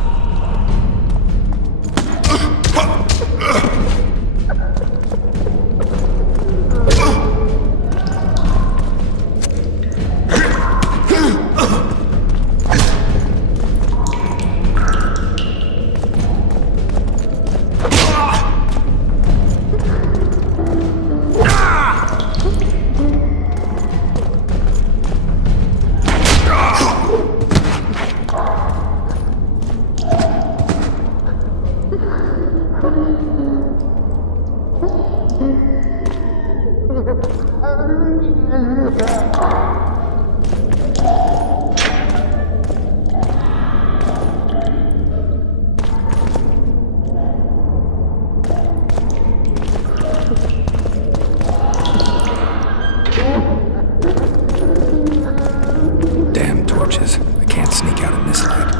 Damn torches. I can't sneak out in this light.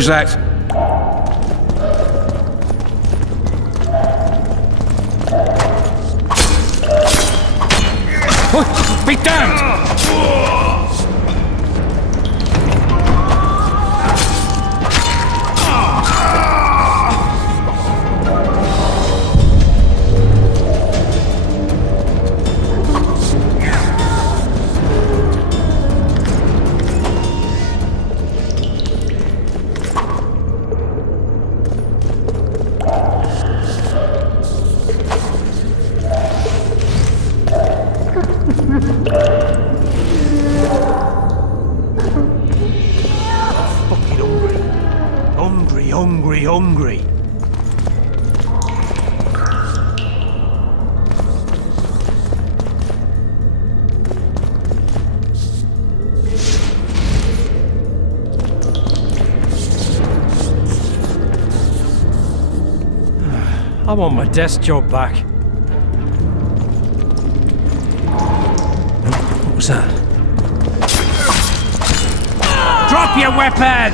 was that? Be damned! Hungry. I want my desk job back. What was that? Drop your weapon!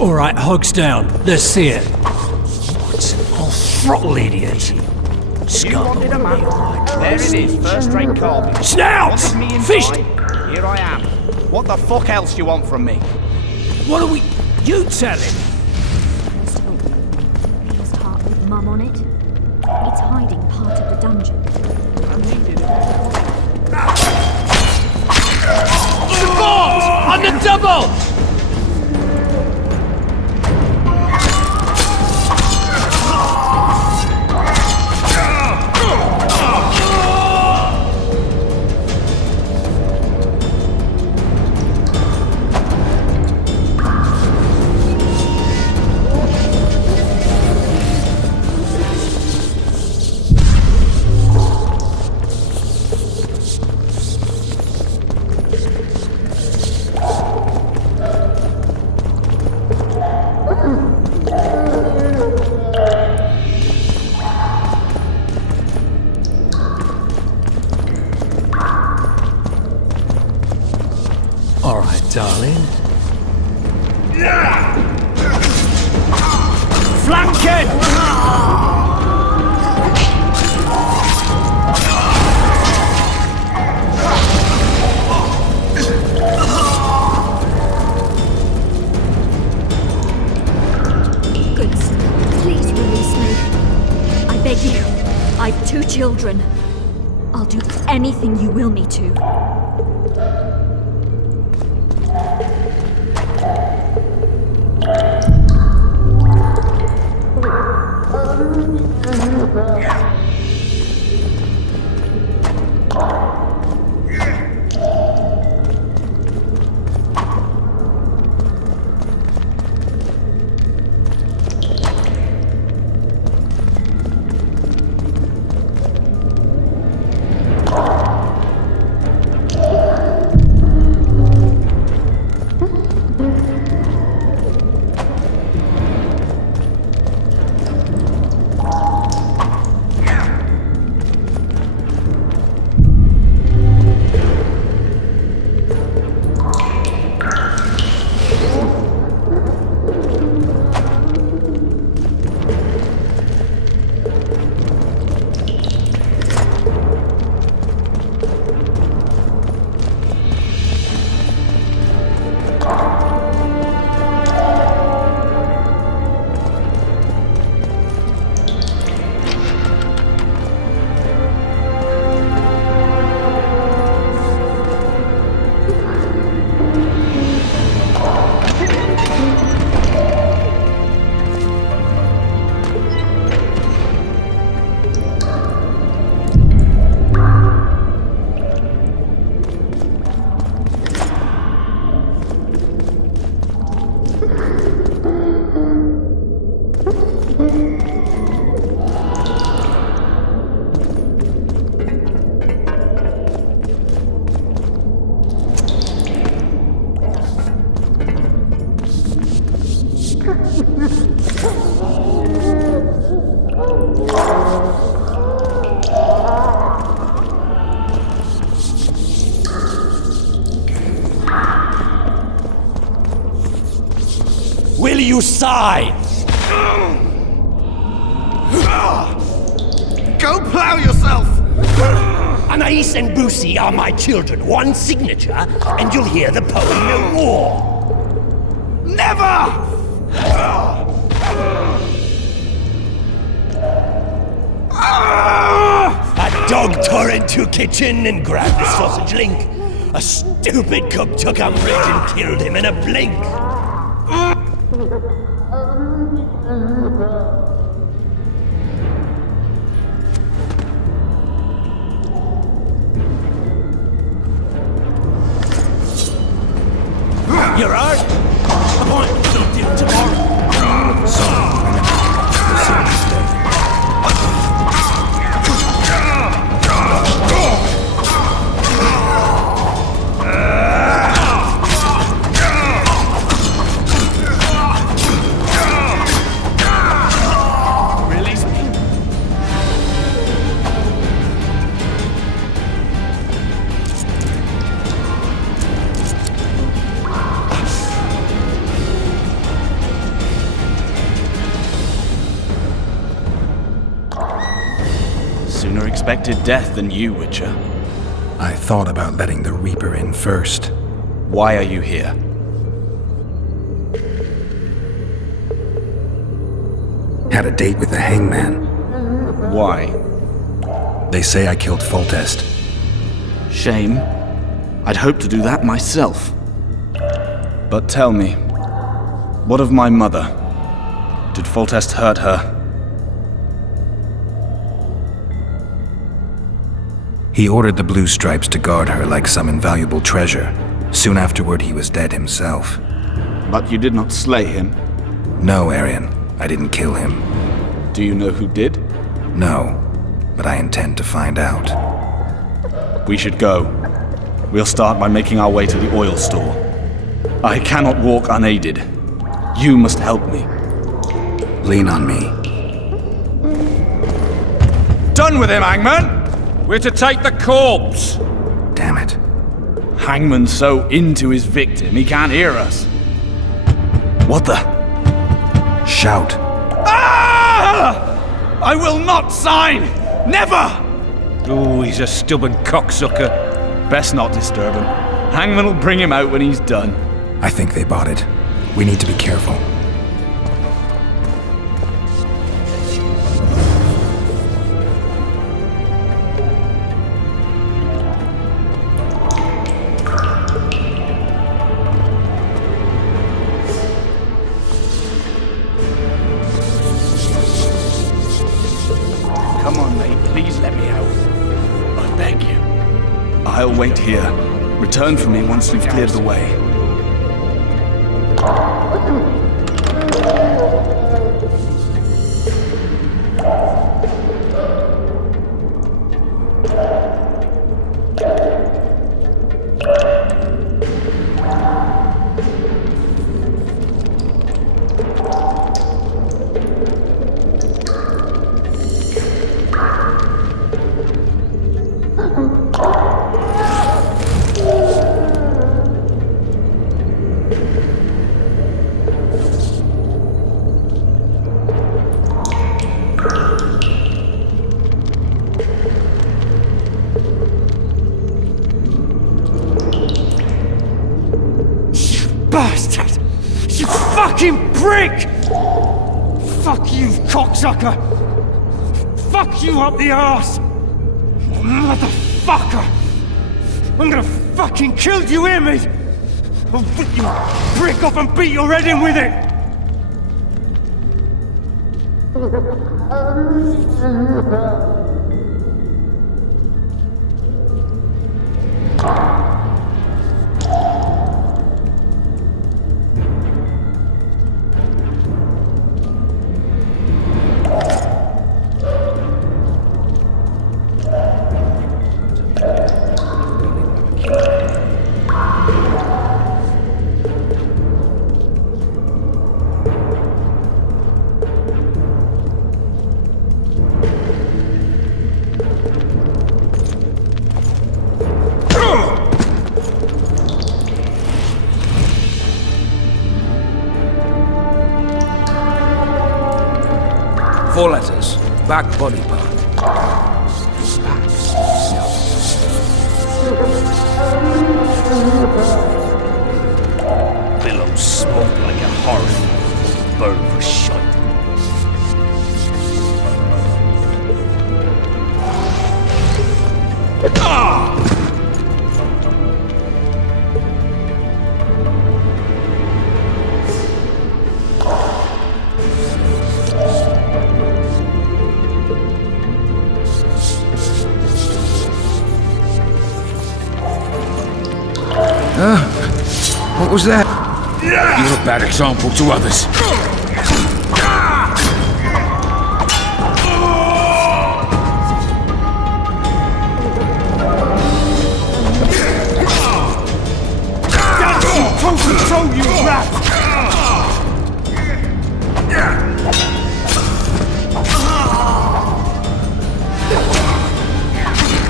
All right, hogs down. Let's see it. What? I'll throttle idiot. Scum. There it is, first-rate carving. Snouts! Wanted me in Fish! time? Here I am. What the fuck else do you want from me? What are we... You tell him! His heart with Mum on it. It's hiding part of the dungeon. Support! On the double! All right, darling. Flanking! Good sir, please release me. I beg you. I've 2 children. I'll do anything you will me to. you sign! Go plow yourself! Anais and Brucey are my children. One signature, and you'll hear the poem no more. Never! A dog tore into a kitchen and grabbed the sausage link. A stupid cook took umbrage and killed him in a blink. You're out. Appointment still due tomorrow. Release me. Sooner expected death than you, Witcher. I thought about letting the Reaper in first. Why are you here? Had a date with the hangman. Why? They say I killed Foltest. Shame. I'd hoped to do that myself. But tell me, what of my mother? Did Foltest hurt her? He ordered the Blue Stripes to guard her like some invaluable treasure. Soon afterward, he was dead himself. But you did not slay him? No, Arian. I didn't kill him. Do you know who did? No, but I intend to find out. We should go. We'll start by making our way to the oil store. I cannot walk unaided. You must help me. Lean on me. Done with him, Hangman! We're to take the corpse! Damn it. Hangman's so into his victim, he can't hear us. What the? Shout. Ah! I will not sign! Never! Oh, he's a stubborn cocksucker. Best not disturb him. Hangman will bring him out when he's done. I think they bought it. We need to be careful. Come on, mate. Please let me out. I beg you. I'll wait here. Return for me once we've cleared the way. Bastard! You fucking prick! Fuck you, cocksucker! Fuck you up the arse! Motherfucker! I'm gonna fucking kill you, hear me? I'll rip you brick off and beat your head in with it! back body part. Billows smoke like a hearth. Burn for shite. What was that? You're a bad example to others. Control, you rat!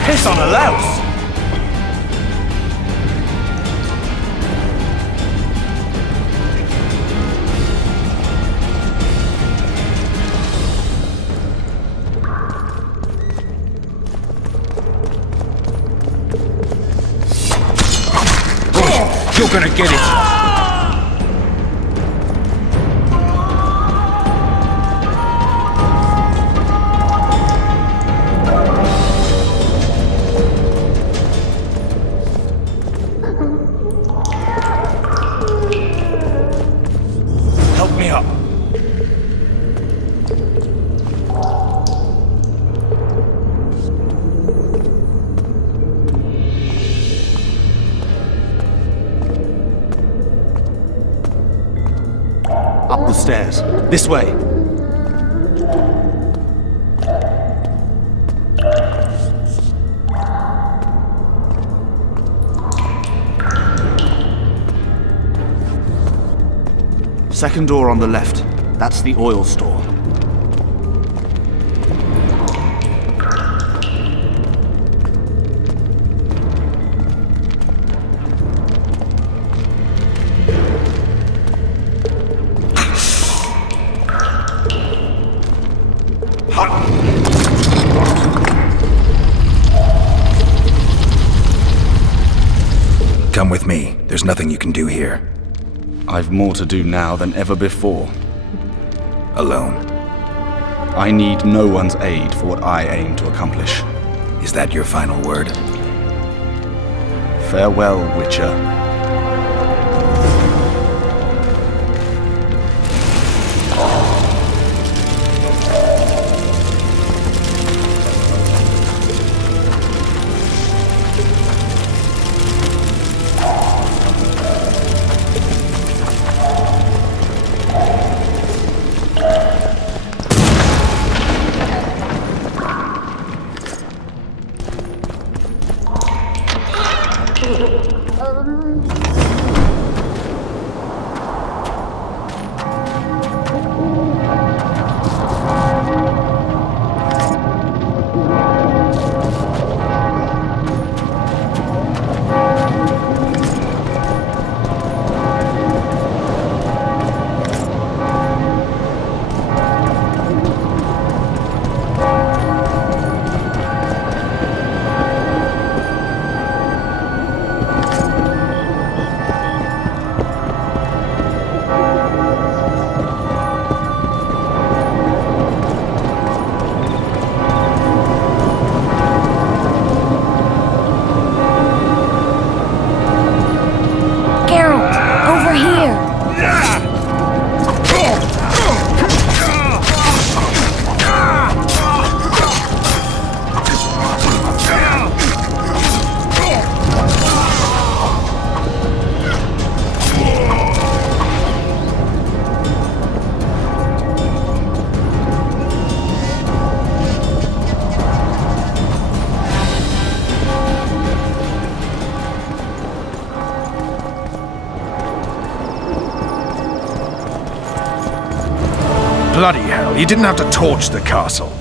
Piss on a louse! You're gonna get it! Help me up. Up the stairs. This way. Second door on the left. That's the oil store. Come with me. There's nothing you can do here. I've more to do now than ever before. Alone. I need no one's aid for what I aim to accomplish. Is that your final word? Farewell, Witcher. Bloody hell, you didn't have to torch the castle.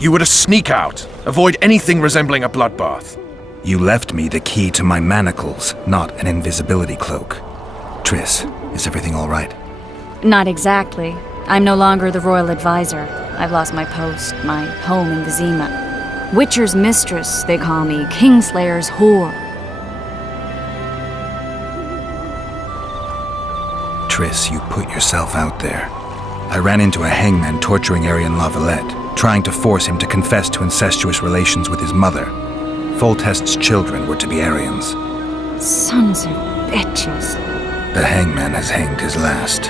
You were to sneak out, avoid anything resembling a bloodbath. You left me the key to my manacles, not an invisibility cloak. Triss, is everything all right? Not exactly. I'm no longer the royal advisor. I've lost my post, my home in Vizima. Witcher's mistress, they call me. Kingslayer's whore. Triss, you put yourself out there. I ran into a hangman torturing Arian Lavalette, trying to force him to confess to incestuous relations with his mother. Foltest's children were to be Arians. Sons of bitches. The hangman has hanged his last.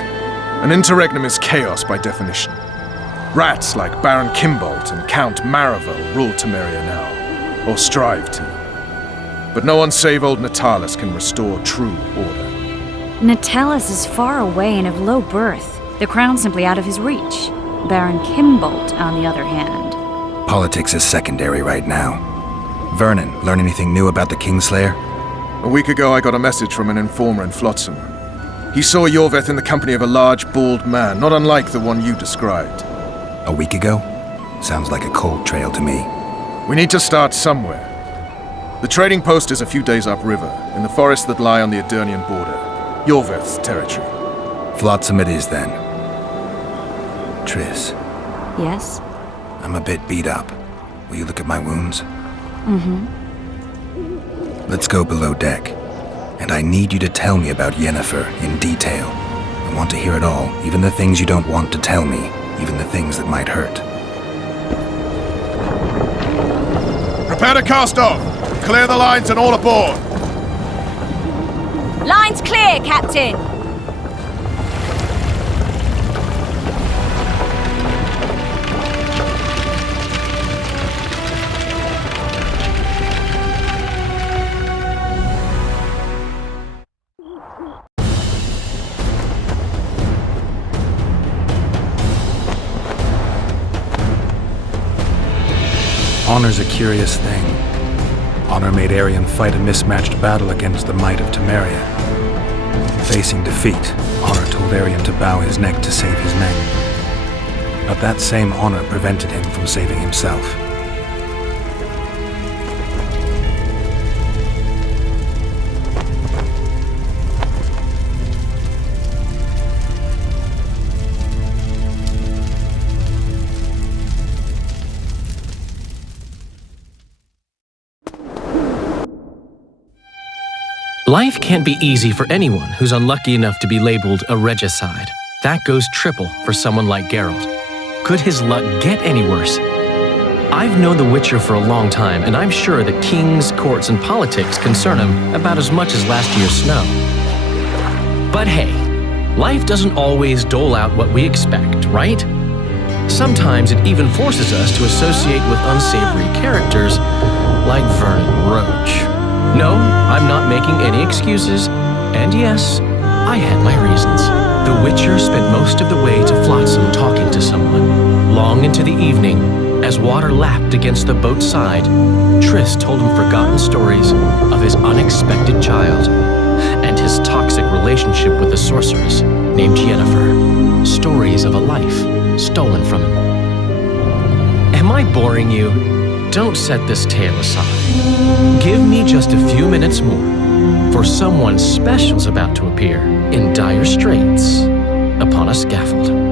An interregnum is chaos by definition. Rats like Baron Kimbolt and Count Maravel rule Temeria now, or strive to. But no one save old Natalis can restore true order. Natalis is far away and of low birth. The crown's simply out of his reach. Baron Kimbolt, on the other hand. Politics is secondary right now. Vernon, learn anything new about the Kingslayer? A week ago I got a message from an informer in Flotsam. He saw Yorveth in the company of a large, bald man, not unlike the one you described. A week ago? Sounds like a cold trail to me. We need to start somewhere. The trading post is a few days upriver, in the forests that lie on the Edirnian border. Yorveth's territory. Flotsam it is, then. Triss. Yes? I'm a bit beat up. Will you look at my wounds? Mm-hmm. Let's go below deck. And I need you to tell me about Yennefer in detail. I want to hear it all, even the things you don't want to tell me, even the things that might hurt. Prepare to cast off! Clear the lines and all aboard! Line's clear, Captain! Honor's a curious thing. Honor made Arian fight a mismatched battle against the might of Temeria. Facing defeat, Honor told Arian to bow his neck to save his men. But that same honor prevented him from saving himself. Life can't be easy for anyone who's unlucky enough to be labeled a regicide. That goes triple for someone like Geralt. Could his luck get any worse? I've known the Witcher for a long time, and I'm sure that kings, courts, and politics concern him about as much as last year's snow. But hey, life doesn't always dole out what we expect, right? Sometimes it even forces us to associate with unsavory characters like Vernon Roach. No, I'm not making any excuses, and yes, I had my reasons. The Witcher spent most of the way to Flotsam talking to someone. Long into the evening, as water lapped against the boat's side, Triss told him forgotten stories of his unexpected child and his toxic relationship with a sorceress named Yennefer. Stories of a life stolen from him. Am I boring you? Don't set this tale aside. Give me just a few minutes more, for someone special's about to appear in dire straits upon a scaffold.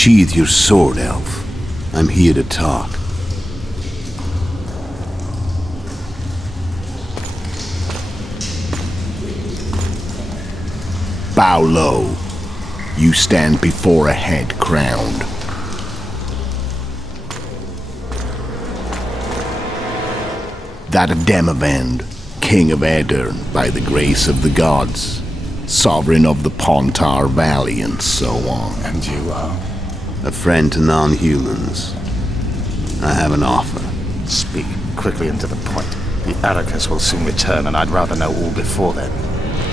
Sheathe your sword, elf. I'm here to talk. Bow low. You stand before a head crowned. That of Demavend, King of Aedirn, by the grace of the gods, sovereign of the Pontar Valley, and so on. And you are? A friend to non-humans. I have an offer. Speak quickly and to the point. The Arrakis will soon return, and I'd rather know all before then.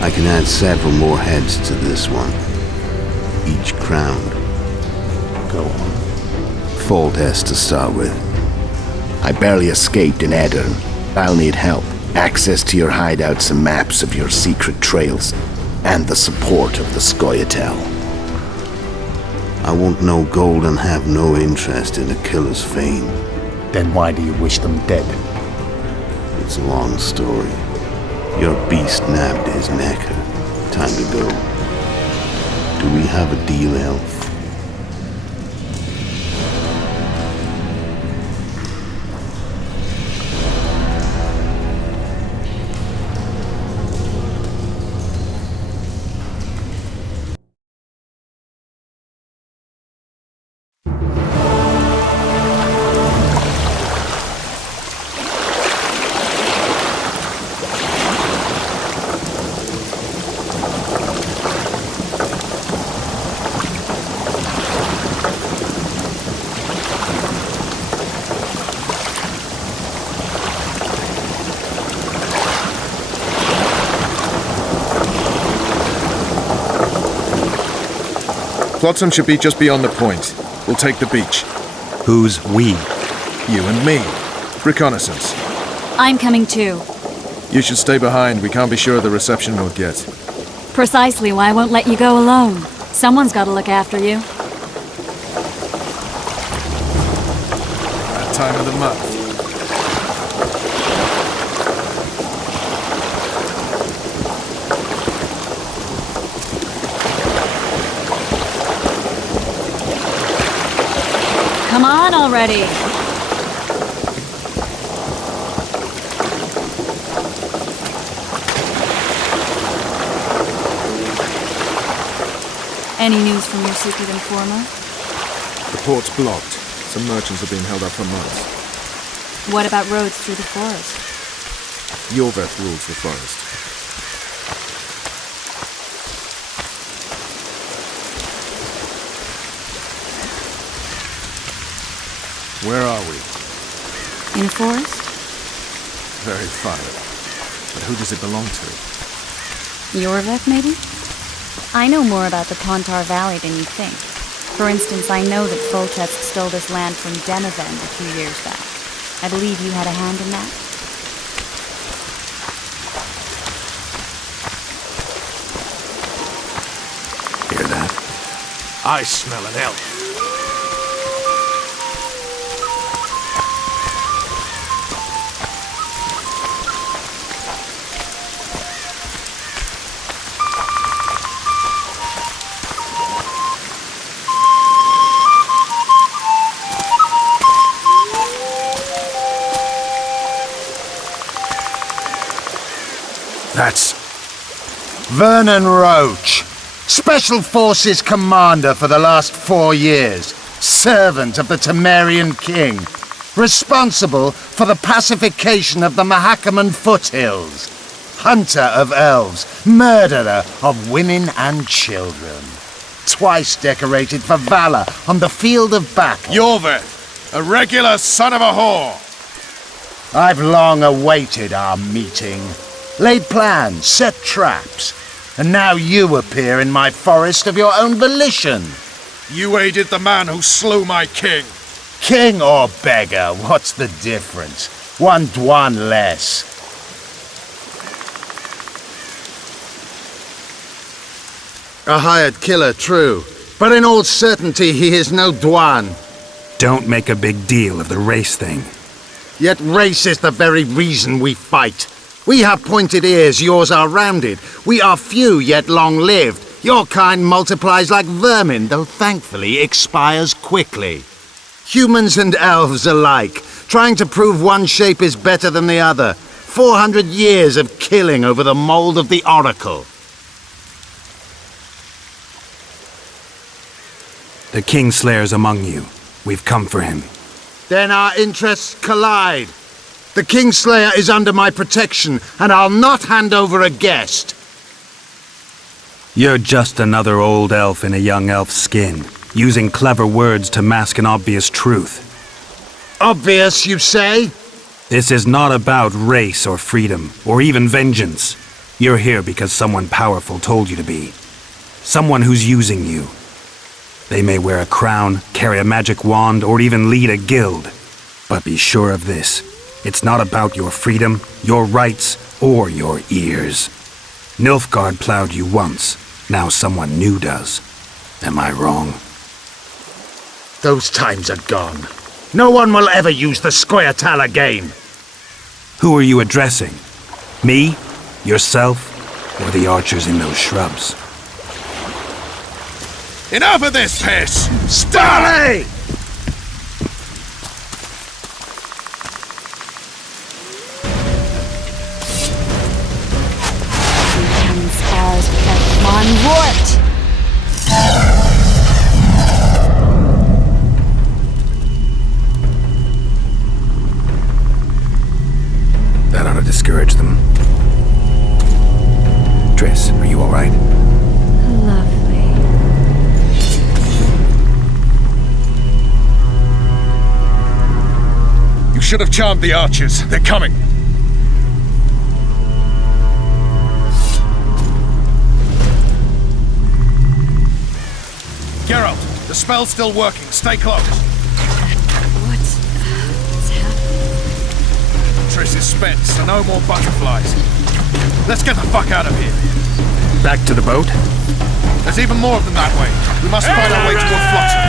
I can add several more heads to this one. Each crowned. Go on. Foltest to start with. I barely escaped in Aedirn. I'll need help. Access to your hideouts and maps of your secret trails. And the support of the Scoia'tael. I want no gold and have no interest in a killer's fame. Then why do you wish them dead? It's a long story. Your beast nabbed his necker. Time to go. Do we have a deal, elf? Flotsam should be just beyond the point. We'll take the beach. Who's we? You and me. Reconnaissance. I'm coming too. You should stay behind. We can't be sure of the reception we'll get. Precisely why I won't let you go alone. Someone's got to look after you. That time of the month. Come on already. Any news from your secret informer? The port's blocked. Some merchants are being held up for months. What about roads through the forest? Yorveth rules the forest. Where are we? In a forest? Very fine. But who does it belong to? Yorveth, maybe? I know more about the Pontar Valley than you think. For instance, I know that Foltest stole this land from Demavend a few years back. I believe you had a hand in that. Hear that? I smell an elf. That's Vernon Roach, Special Forces Commander for the last 4 years, servant of the Temerian King, responsible for the pacification of the Mahakaman foothills, hunter of elves, murderer of women and children, twice decorated for valor on the field of battle. Yorveth, a regular son of a whore! I've long awaited our meeting. Laid plans, set traps, and now you appear in my forest of your own volition. You aided the man who slew my king. King or beggar, what's the difference? One Dwan less. A hired killer, true, but in all certainty he is no Dwan. Don't make a big deal of the race thing. Yet race is the very reason we fight. We have pointed ears, yours are rounded. We are few, yet long-lived, Your kind multiplies like vermin, though thankfully expires quickly. Humans and elves alike, trying to prove one shape is better than the other. 400 years of killing over the mold of the Oracle. The Kingslayer's among you. We've come for him. Then our interests collide. The Kingslayer is under my protection, and I'll not hand over a guest. You're just another old elf in a young elf's skin, using clever words to mask an obvious truth. Obvious, you say? This is not about race or freedom, or even vengeance. You're here because someone powerful told you to be. Someone who's using you. They may wear a crown, carry a magic wand, or even lead a guild. But be sure of this. It's not about your freedom, your rights, or your ears. Nilfgaard plowed you once. Now someone new does. Am I wrong? Those times are gone. No one will ever use the Square again. Who are you addressing? Me? Yourself? Or the archers in those shrubs? Enough of this piss! Stop! That ought to discourage them. Triss, are you all right? Lovely. You should have charmed the archers. They're coming. Geralt, the spell's still working. Stay close. What's happening? Triss is spent, so no more butterflies. Let's get the fuck out of here. Back to the boat? There's even more of them that way. We must find our way toward Flotsam.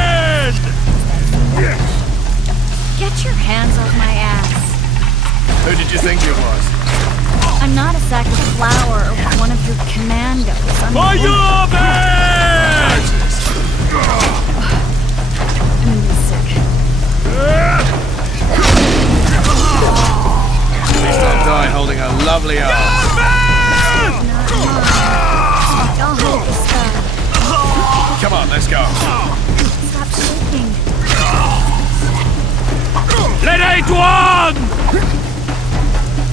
Get your hands off my ass. Who did you think it was? I'm not a sack of flour or one of your commandos. I'm For your bed! I'm sick. Please don't die holding a lovely arm. I'll hold the spell. Come on, let's go. Stop shaking. Let Edward!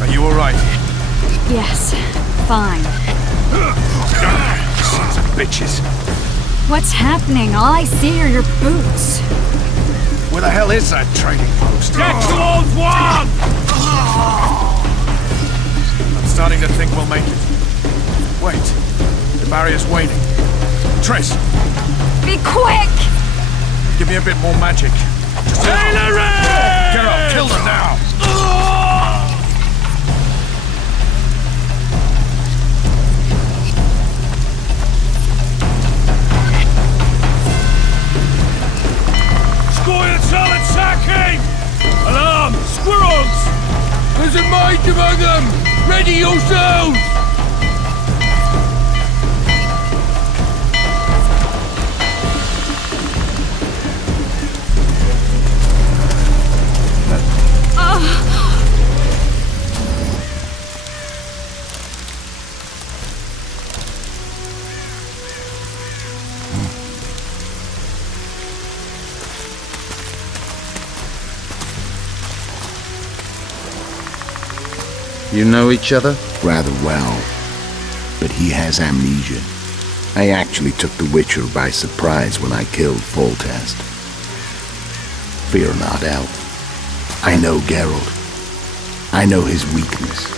Are you alright? Yes, fine. Sons of bitches. What's happening? All I see are your boots. Where the hell is that trading post? Get towards one! I'm starting to think we'll make it. Wait. The barrier's waiting. Triss, Be quick! give me a bit more magic. Just Geralt, kill them now! Squire solid sacking! Alarm! Squirrels! There's a mage among them! Ready yourselves! You know each other? Rather well. But he has amnesia. I actually took the Witcher by surprise when I killed Foltest. Fear not, Elf. I know Geralt. I know his weakness.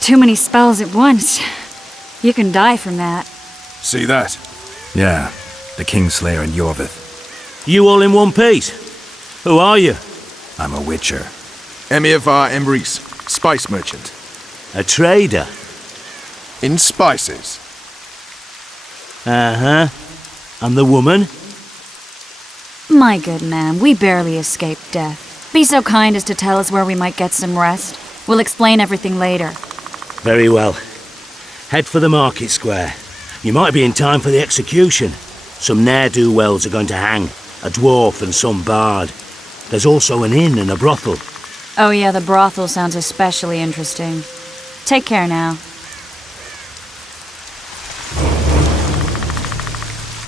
Too many spells at once. You can die from that. See that? Yeah, the Kingslayer and Yorvith. You all in one piece? Who are you? I'm a Witcher. Emir var Embarks, spice merchant. A trader? In spices. Uh-huh. And the woman? My good man, we barely escaped death. Be so kind as to tell us where we might get some rest. We'll explain everything later. Very well. Head for the market square. You might be in time for the execution. Some ne'er-do-wells are going to hang. A dwarf and some bard. There's also an inn and a brothel. Oh yeah, the brothel sounds especially interesting. Take care now.